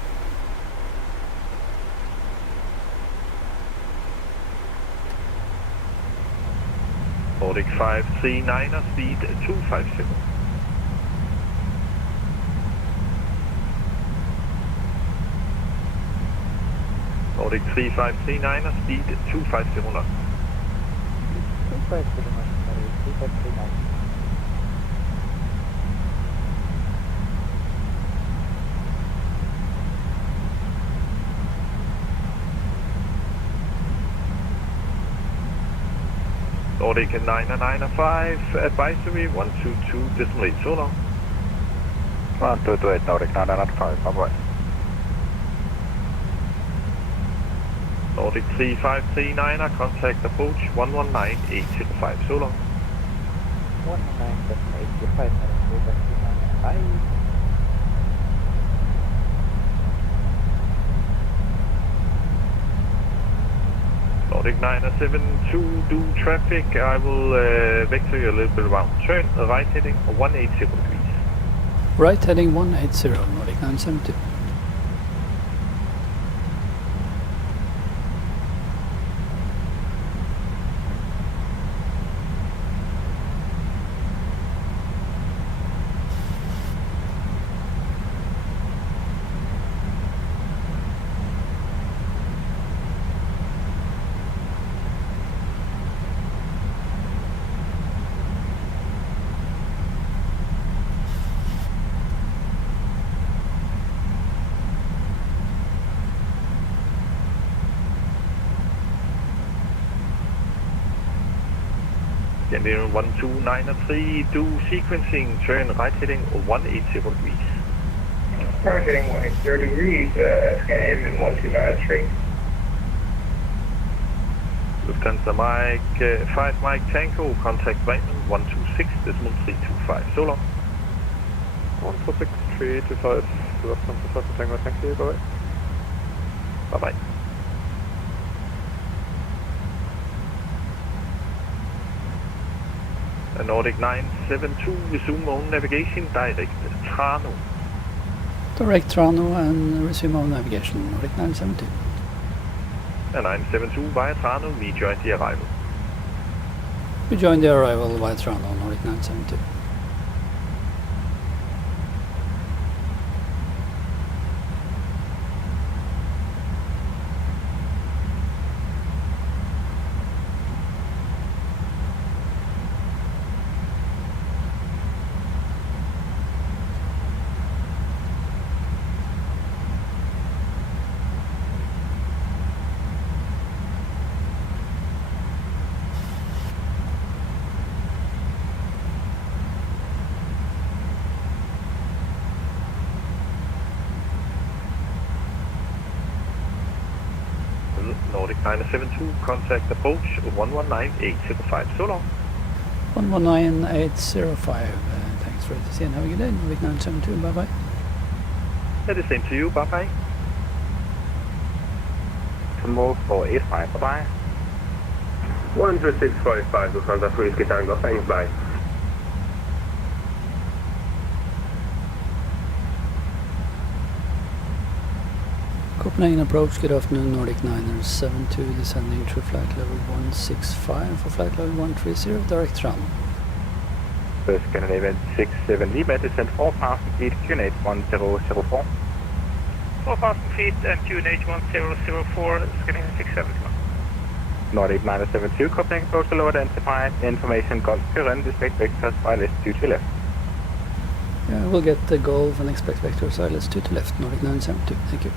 Nordic 539, speed 250. Nordic 3539, speed 250 knots. 250 knots, 3539. Nordic 995, advisory 122.8, so long. 1228, Nordic 995, bye-bye. Nordic 3539, contact approach 119805, so long. 119.805, bye. Nordic 972, do traffic. I will vector you a little bit around. Turn right heading 180 degrees. Right heading 180, Nordic 972. Scandinavian 12903, do sequencing, turn right heading 180 degrees. Right heading 180 degrees, Scandinavian 1293. Lufthansa Mike 5 Mike Tango, contact Bremen 126.325. So long. 126.325. Lufthansa Tango, thank you, bye. Bye-bye. Nordic 972, resume on navigation, direct Trano. Direct Trano and resume on navigation, Nordic 972. 972 via Trano, we join the arrival. We join the arrival via Trano, Nordic 972. Nordic 972, contact approach 119805. So long. 119805. Thanks for ATC and have a good day. Nordic 972. Bye bye. Yeah, the same to you. Bye bye. Tomorrow for A5. Bye bye. 12655 to Santa Whiskey Tango. Thanks. Bye. Copenhagen approach, good afternoon, Nordic 972, descending through flight level 165 for flight level 130, direct Trano. Scandinavian 67 Lima, descent 4,000 feet, QNH 1004. 4,000 feet and QNH 1004, Scandinavian 67 Lima. Nordic 972, Copenhagen approach, lower identified, information Golf current, expect vectors by left 2 to left. Yeah, we'll get the Golf and expect vector silence 2 to left, Nordic 972, thank you.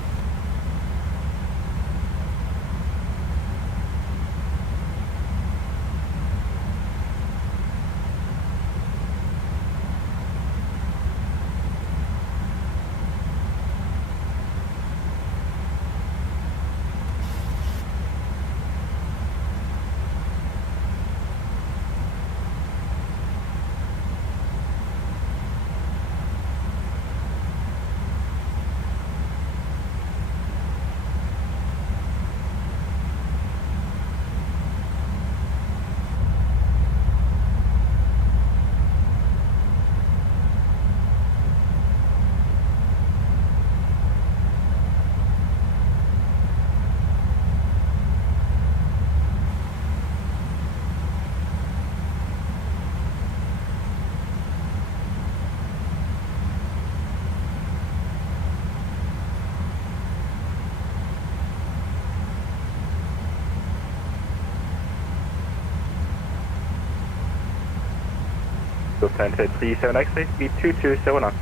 Lufthansa 37 X-ray, speed 227 knots.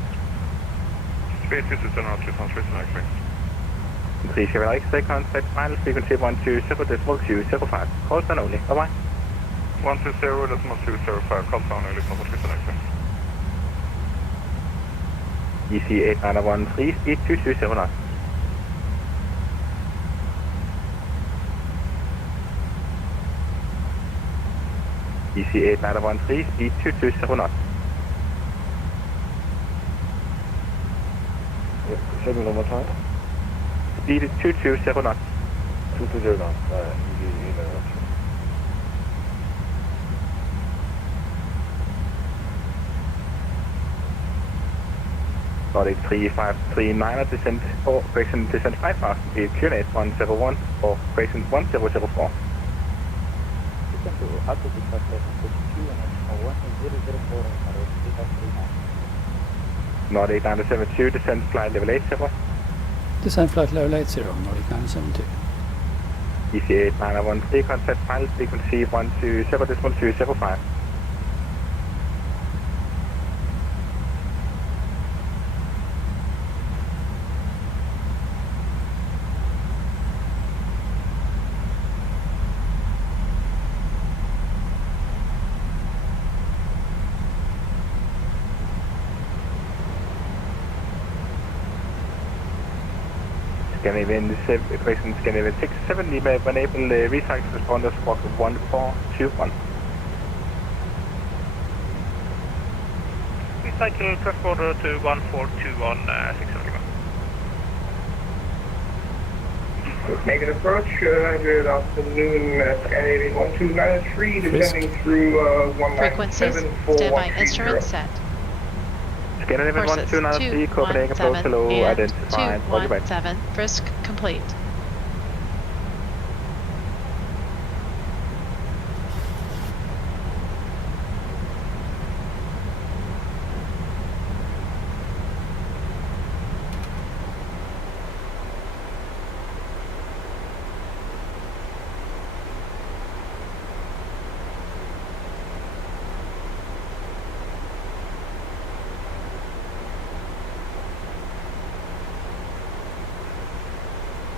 Speed 227 knots, 37 X-ray. 37 X-ray, contact final frequency 120.205. Call sign only, bye bye. 120.205, call sign only, 37 X-ray. EC8913, speed 227 knots. EC8913, speed 227 knots. Say me one more time. Speed 227 knots. 220 knots. Nordic 3539, descent 4, correction, descent 5,000 feet, QNH 101 or correction 1004. Nordic 972, descent flight level 80. Descent flight level 80, Nordic 972. EC8913, contact final frequency 120.205. Scandinavian 67 Lima, enable recycle responder squawk 1421. Recycle transporter to 1421, 6 Lima. Copenhagen approach, good afternoon, Scandinavian 1293, descending through Frequencies, 1974130. standby instruments set. Scandinavian Horses 1293, Copenhagen approach, 217 hello, and identified, roger back. 217, frisk complete.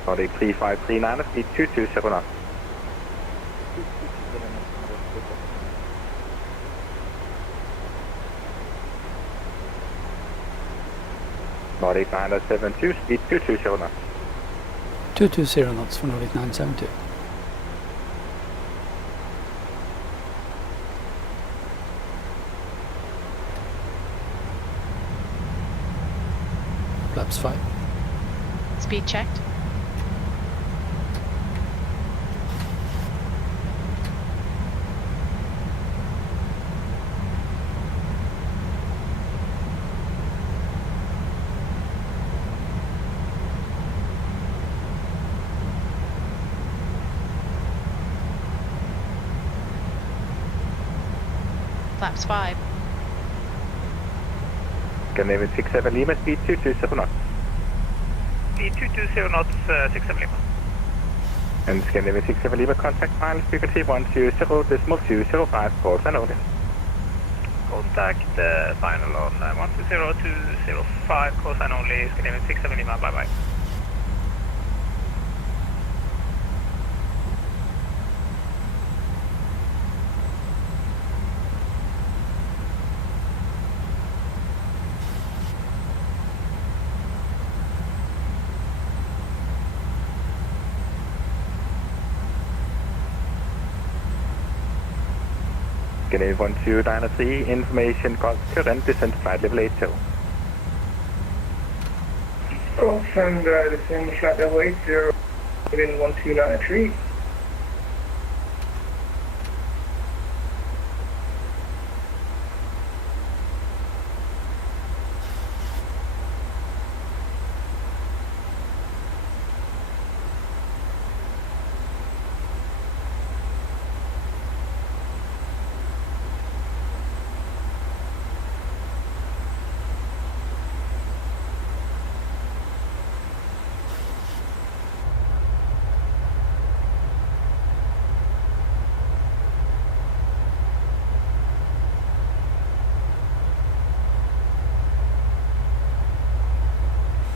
Nordic 3539, speed 220 knots. Nordic 972, speed 220 knots. 220 knots for Nordic 972. Flaps 5. Speed checked. Flaps 5. Scandinavian 67 Lima, speed 220 knots. Speed 220 knots, 67 Lima. And Scandinavian 67 Lima, contact pilot frequency 120.205, call sign only. Contact final on 120.205, call sign only, Scandinavian 67 Lima, bye bye. Scandinavian 1293, information got current descent flight level 80. Confirmed descend flight level 80, Scandinavian 1293.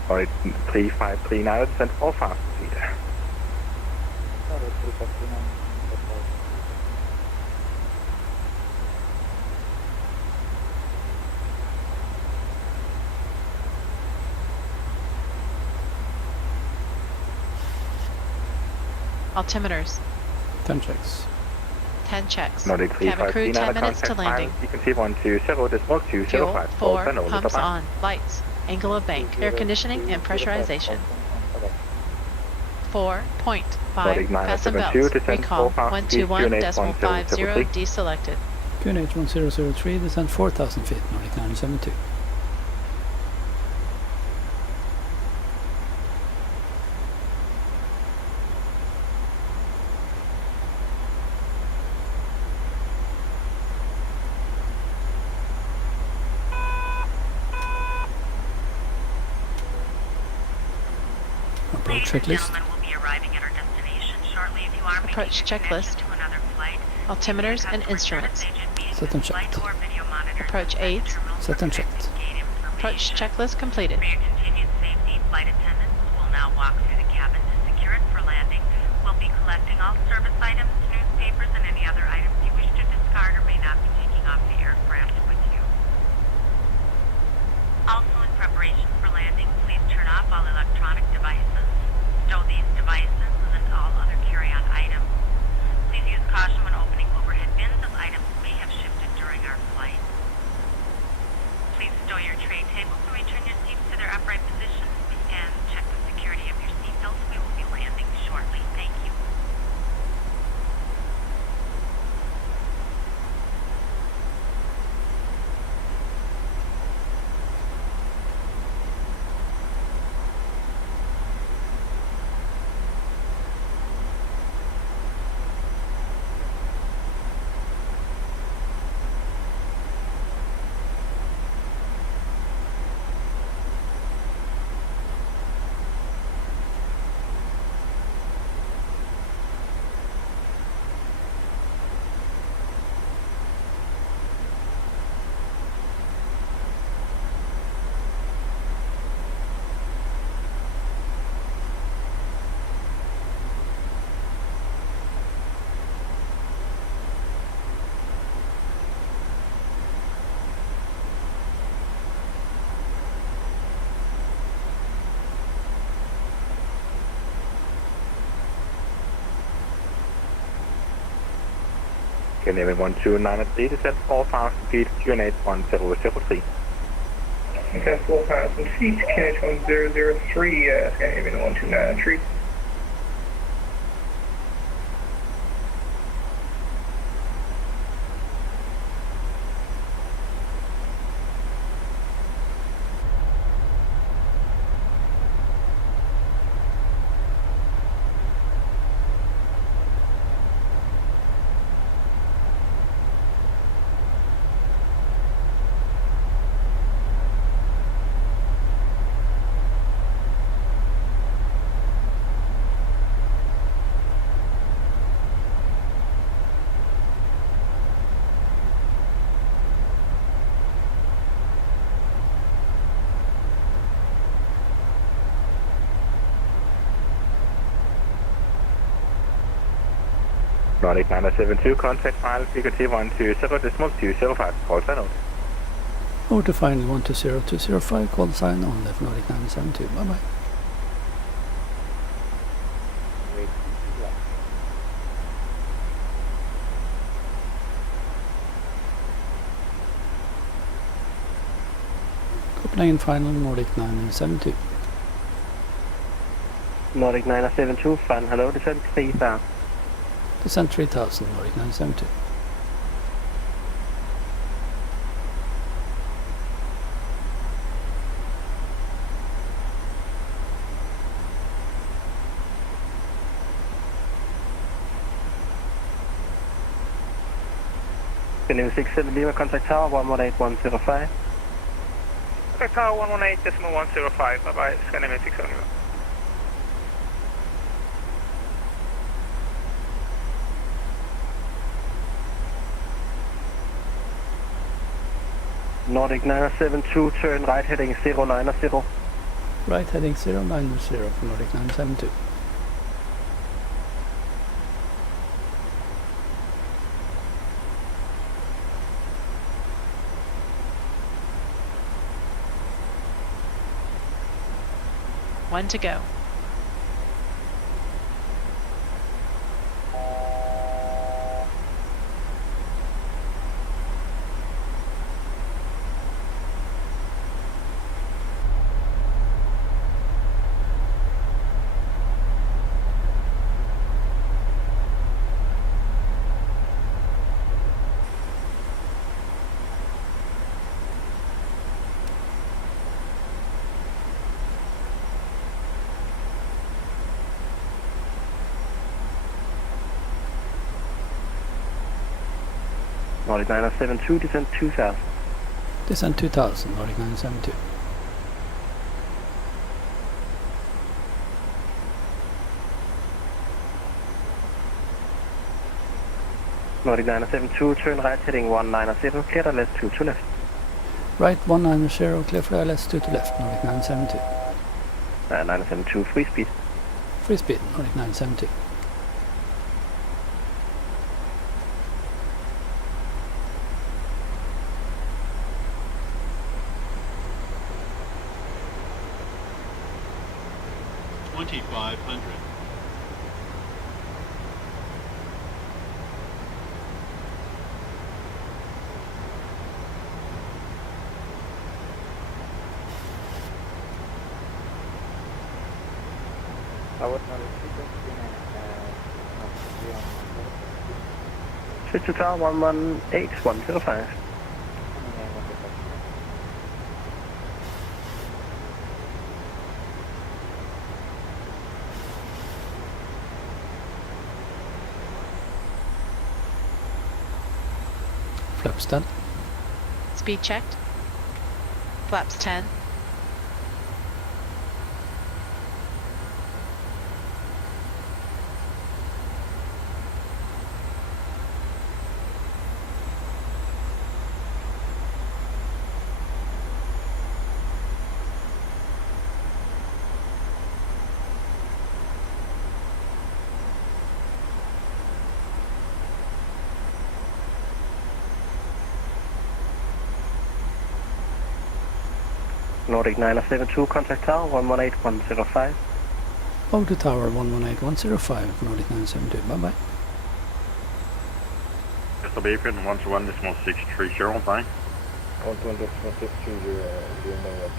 Nordic 3539, descent all fast speed. Altimeters. 10 checks. 10 checks. Nordic Cabin crew 10 minutes to landing. Frequency 120.205, Fuel, call 4, sign only. pumps on, lights, angle of bank, air conditioning and pressurization. 4.5, fasten belts, recall 121.50, deselected. QNH 1003, descend 4,000 feet, Nordic 972. Approach checklist. Approach checklist. Altimeters and instruments. Set and checked. Approach aids. Set and checked. Approach checklist completed. For your continued safety, flight attendants will now walk through the cabin to secure it for landing. We'll be collecting all service items, newspapers, and any other items you wish to discard or may not be taking off the aircraft with you. Also, in preparation for landing, please turn off all electronic devices. Scandinavian 129 descent 4,000 feet, QNH 1003. Descent 4,000 feet, QNH 1003, Scandinavian 129. Nordic 972, contact file, frequency 120.205, call sign on. Over to final 120.205, call sign on left Nordic 972. Bye bye. Copenhagen final Nordic 972. Nordic 972, final hello, descent 3000. Descent 3000, Nordic 972. Scandinavian 67 Lima, contact tower 118105. Contact tower 118.105, bye bye, Scandinavian 67 Lima. Nordic 972, turn right heading 090. Right heading 090 for Nordic 972. One to go. Nordic 972, descent 2000. Descent 2000, Nordic 972. Nordic 972, turn right heading 190, clear to left 2 to left. Right 190, clear for LS 2 to left, Nordic 972. 972, free speed. Free speed, Nordic 972. Switch to tower 118105. Flaps 10. Speed checked. Flaps 10. Nordic 972, contact tower 118105. Over to tower 118105, Nordic 972. Bye bye. Kastrup April 121.630, bye. 121.630, Leonard.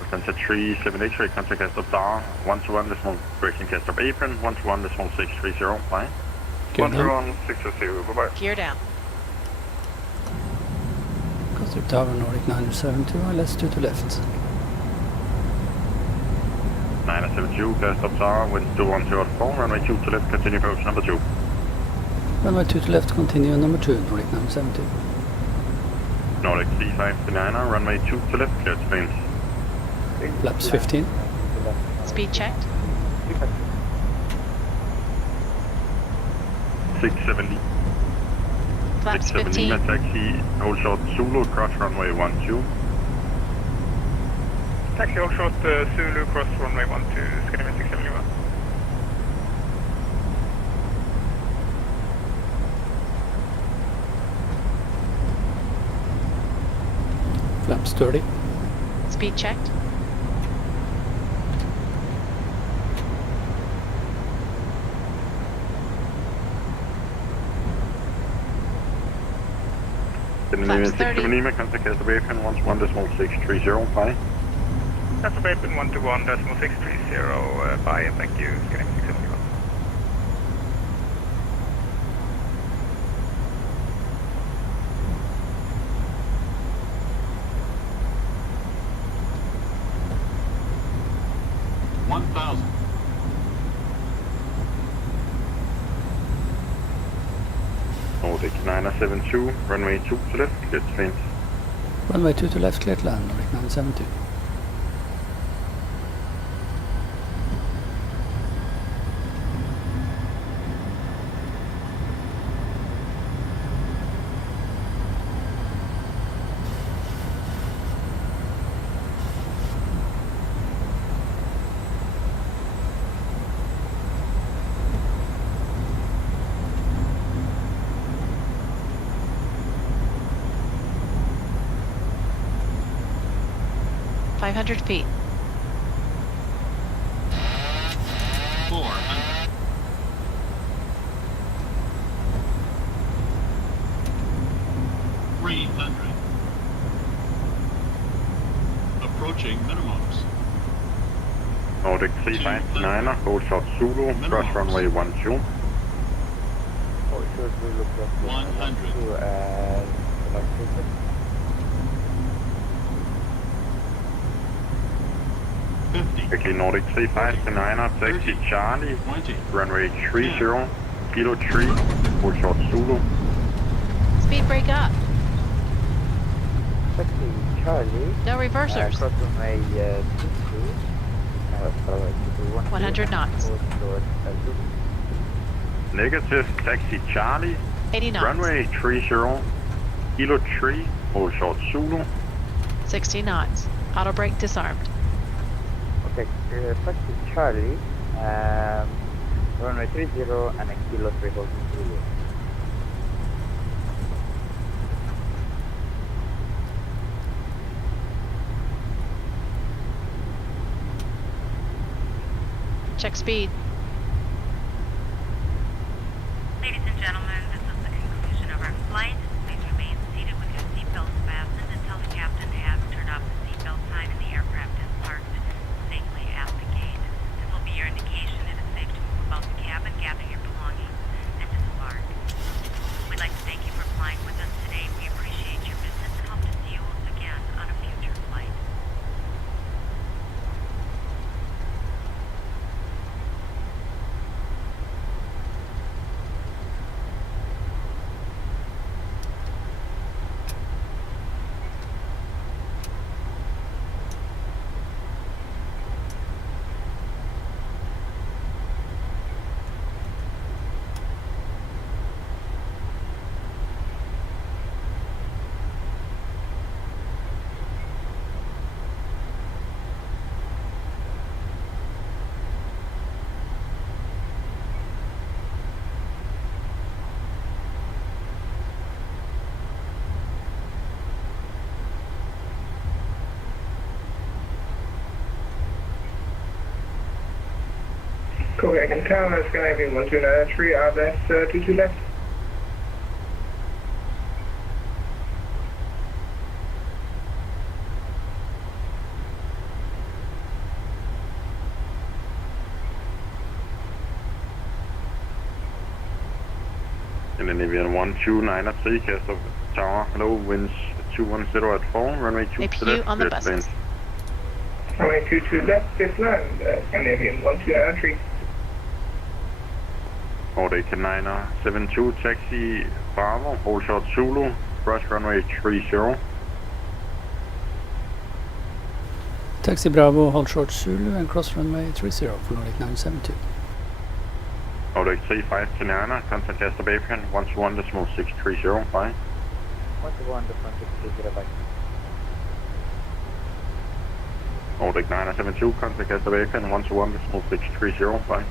Lufthansa 378, contact Kastrup Tower, 121, breaking Kastrup April 121.630, bye. 121.630, bye-bye. Gear down. Kastrup Tower, Nordic 972, let's 2 to left. 972, Kastrup Tower, wind 2104, runway 2 to left, continue approach number 2. Runway 2 to left, continue number 2, Nordic 972. Nordic 3529, runway 2 to left, clear to planes. Flaps 15. Speed checked. 670. Flaps 670 15. taxi, hold short Zulu, cross runway 12. Taxi hold short Zulu, cross runway 12, Scandinavian 671. Flaps 30. Speed checked. Scandinavian 670, contact Kastrup April 121.630, bye. Kastrup April 121.630, bye, and thank you, Scandinavian 671. Nordic 972, runway 2 to left, clear to planes. Runway 2 to left, clear to land, Nordic 972. feet. 400. 300. Approaching minimums. Nordic 359, hold short Zulu, cross runway 12. 100. Quickly Nordic 359, taxi Charlie, runway 30, kilo 3, hold short Zulu. Speed break up. Taxi Charlie. No reversers. Cross runway 100 knots. Negative, taxi Charlie, 80 knots. runway 30, kilo 3, hold short Zulu. 60 knots. Auto brake disarmed. Okay, taxi Charlie, runway 30 and a kilo 3 holding Zulu. Check speed. Ladies and gentlemen, this is the conclusion of our flight. Please remain seated with your seatbelts fastened until the captain has turned off the seatbelt sign and the aircraft is parked safely at the gate. This will be your indication it is safe to move about the cabin, gather your belongings, and disembark. We'd like to thank you for flying with us today. We appreciate your business and hope to see you again on a future flight. Copenhagen Tower, Scandinavian 129, Addons, 22 left. Scandinavian 12993, Kastrup Tower, hello, winds 210 at 4, runway 22 APU left, on the clear to buses. land. Runway 22 left, clear to land, Scandinavian 12993. Nordic 972, taxi Bravo, hold short Zulu, cross runway 30. Taxi Bravo, hold short Zulu and cross runway 30 for Nordic 972. Nordic 35 Tiniana, contact Kastrup Apian, 121.630, bye. 121.630, bye. Nordic 972, contact Kastrup Apian, 121.630, bye.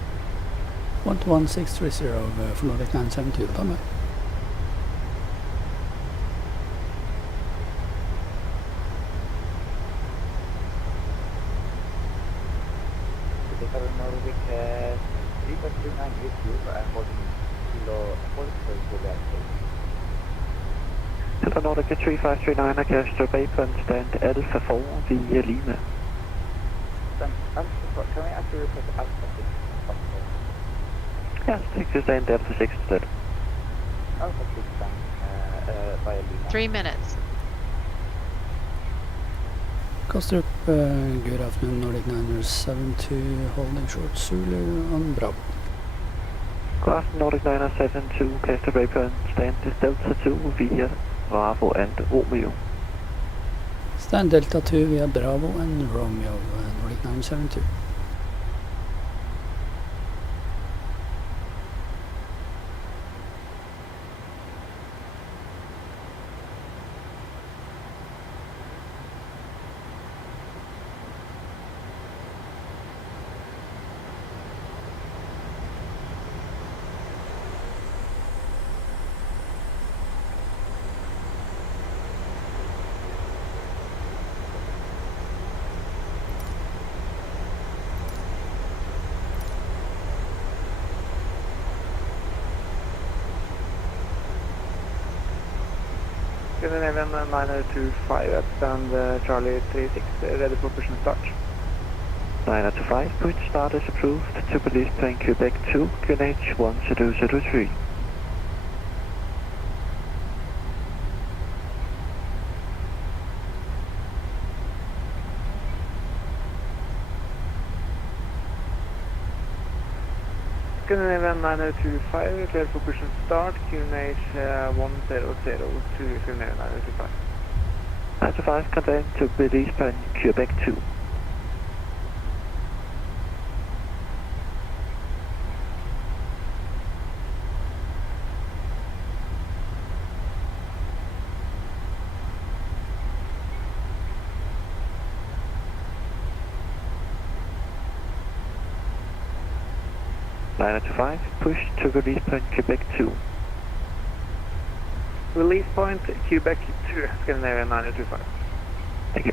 121.630 for Nordic 972, bye bye. Nordic 3539 with you and holding kilo 44 Hello Nordic 3539, Kastrup Apian, stand Alpha 4 via Lima. Can we actually repeat Alpha 6 possible? Yes, take the stand Alpha 6 instead. Alpha 6 via Lima. 3 minutes. Kastrup, good afternoon, Nordic 972, holding short Zulu on Bravo. Good afternoon, Nordic 972, Kastrup Apian, stand Delta 2 via Bravo and Romeo. Stand Delta 2 via Bravo and Romeo, Nordic 972. Scandinavian 9025 at stand Charlie 36, ready for push and start. 925, push start is approved to police plane Quebec 2, QNH 1003. Scandinavian 9025, clear for push and start, QNH 100 to Scandinavian 9025. 925, contact to police plane Quebec 2. Line 5, push to release point Quebec 2. Release point Quebec 2, Scandinavian 9025. Thank you.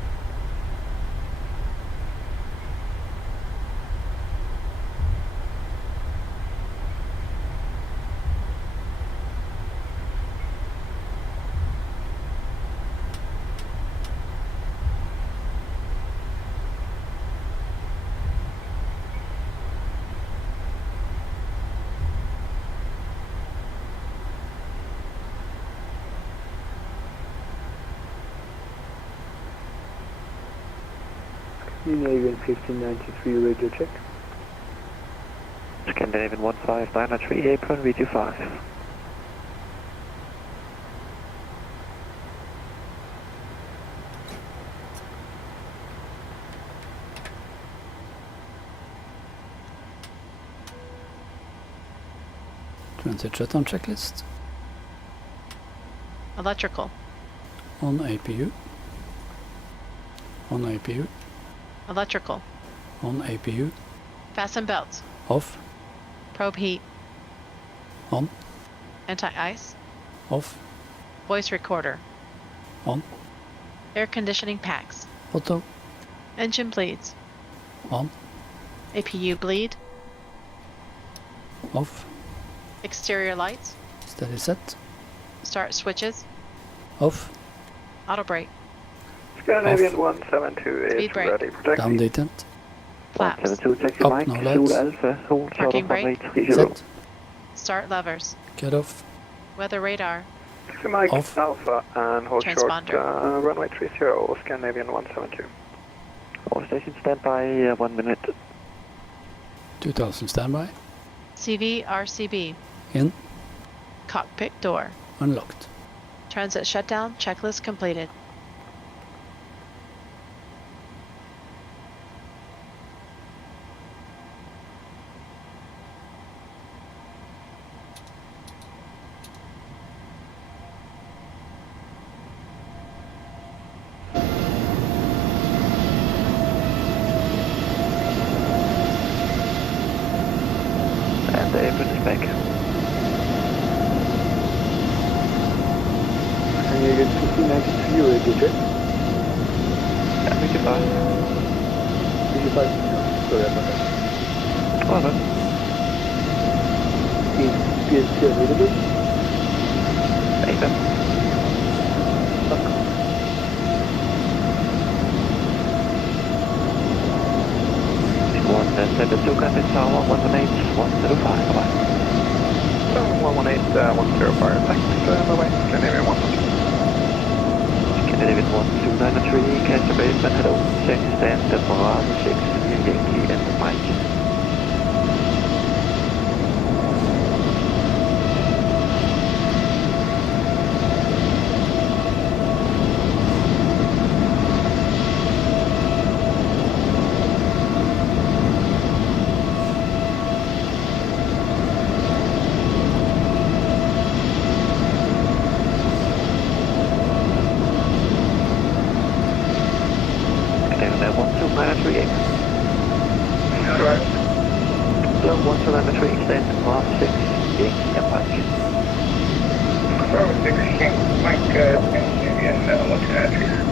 Scandinavian 1593 radio check. Scandinavian 15993, apron radio 5. Transit shutdown checklist. Electrical. On APU. On APU. Electrical. On APU. Fasten belts. Off. Probe heat. On. Anti-ice. Off. Voice recorder. On. Air conditioning packs. Auto. Engine bleeds. On. APU bleed. Off. Exterior lights. Steady set. Start switches. Off. Auto brake. Scandinavian 172 Speed is brake. ready. Protect Down me. detent. Flaps. 172, taxi Up, Mike, no Zulu lights. Alpha, hold short Parking of runway brake. 30. Set. Start levers. Get off. Weather radar. Taxi Mike Off. Alpha and hold short Transponder. runway 30, Scandinavian 172. All stations standby, 1 minute. 2000 standby. CV RCB. In. Cockpit door. Unlocked. Transit shutdown. Checklist completed. And the apron is back. Can you get 1593 or digit? Yeah, 55. 55? Sorry about that. Oh, no. Is PST available? Apron. One, 72, contact tower, 118, 105, bye-bye. 118, 105, thanks, bye-bye, Scandinavian 112. Scandinavian 1293, Kastrup basement, hello, safety stand, Bravo 6, Yankee and Mike. Right. Blow 123, stand Bravo 6, Yankee and Mike. Bravo 6, Mike, Scandinavian 123.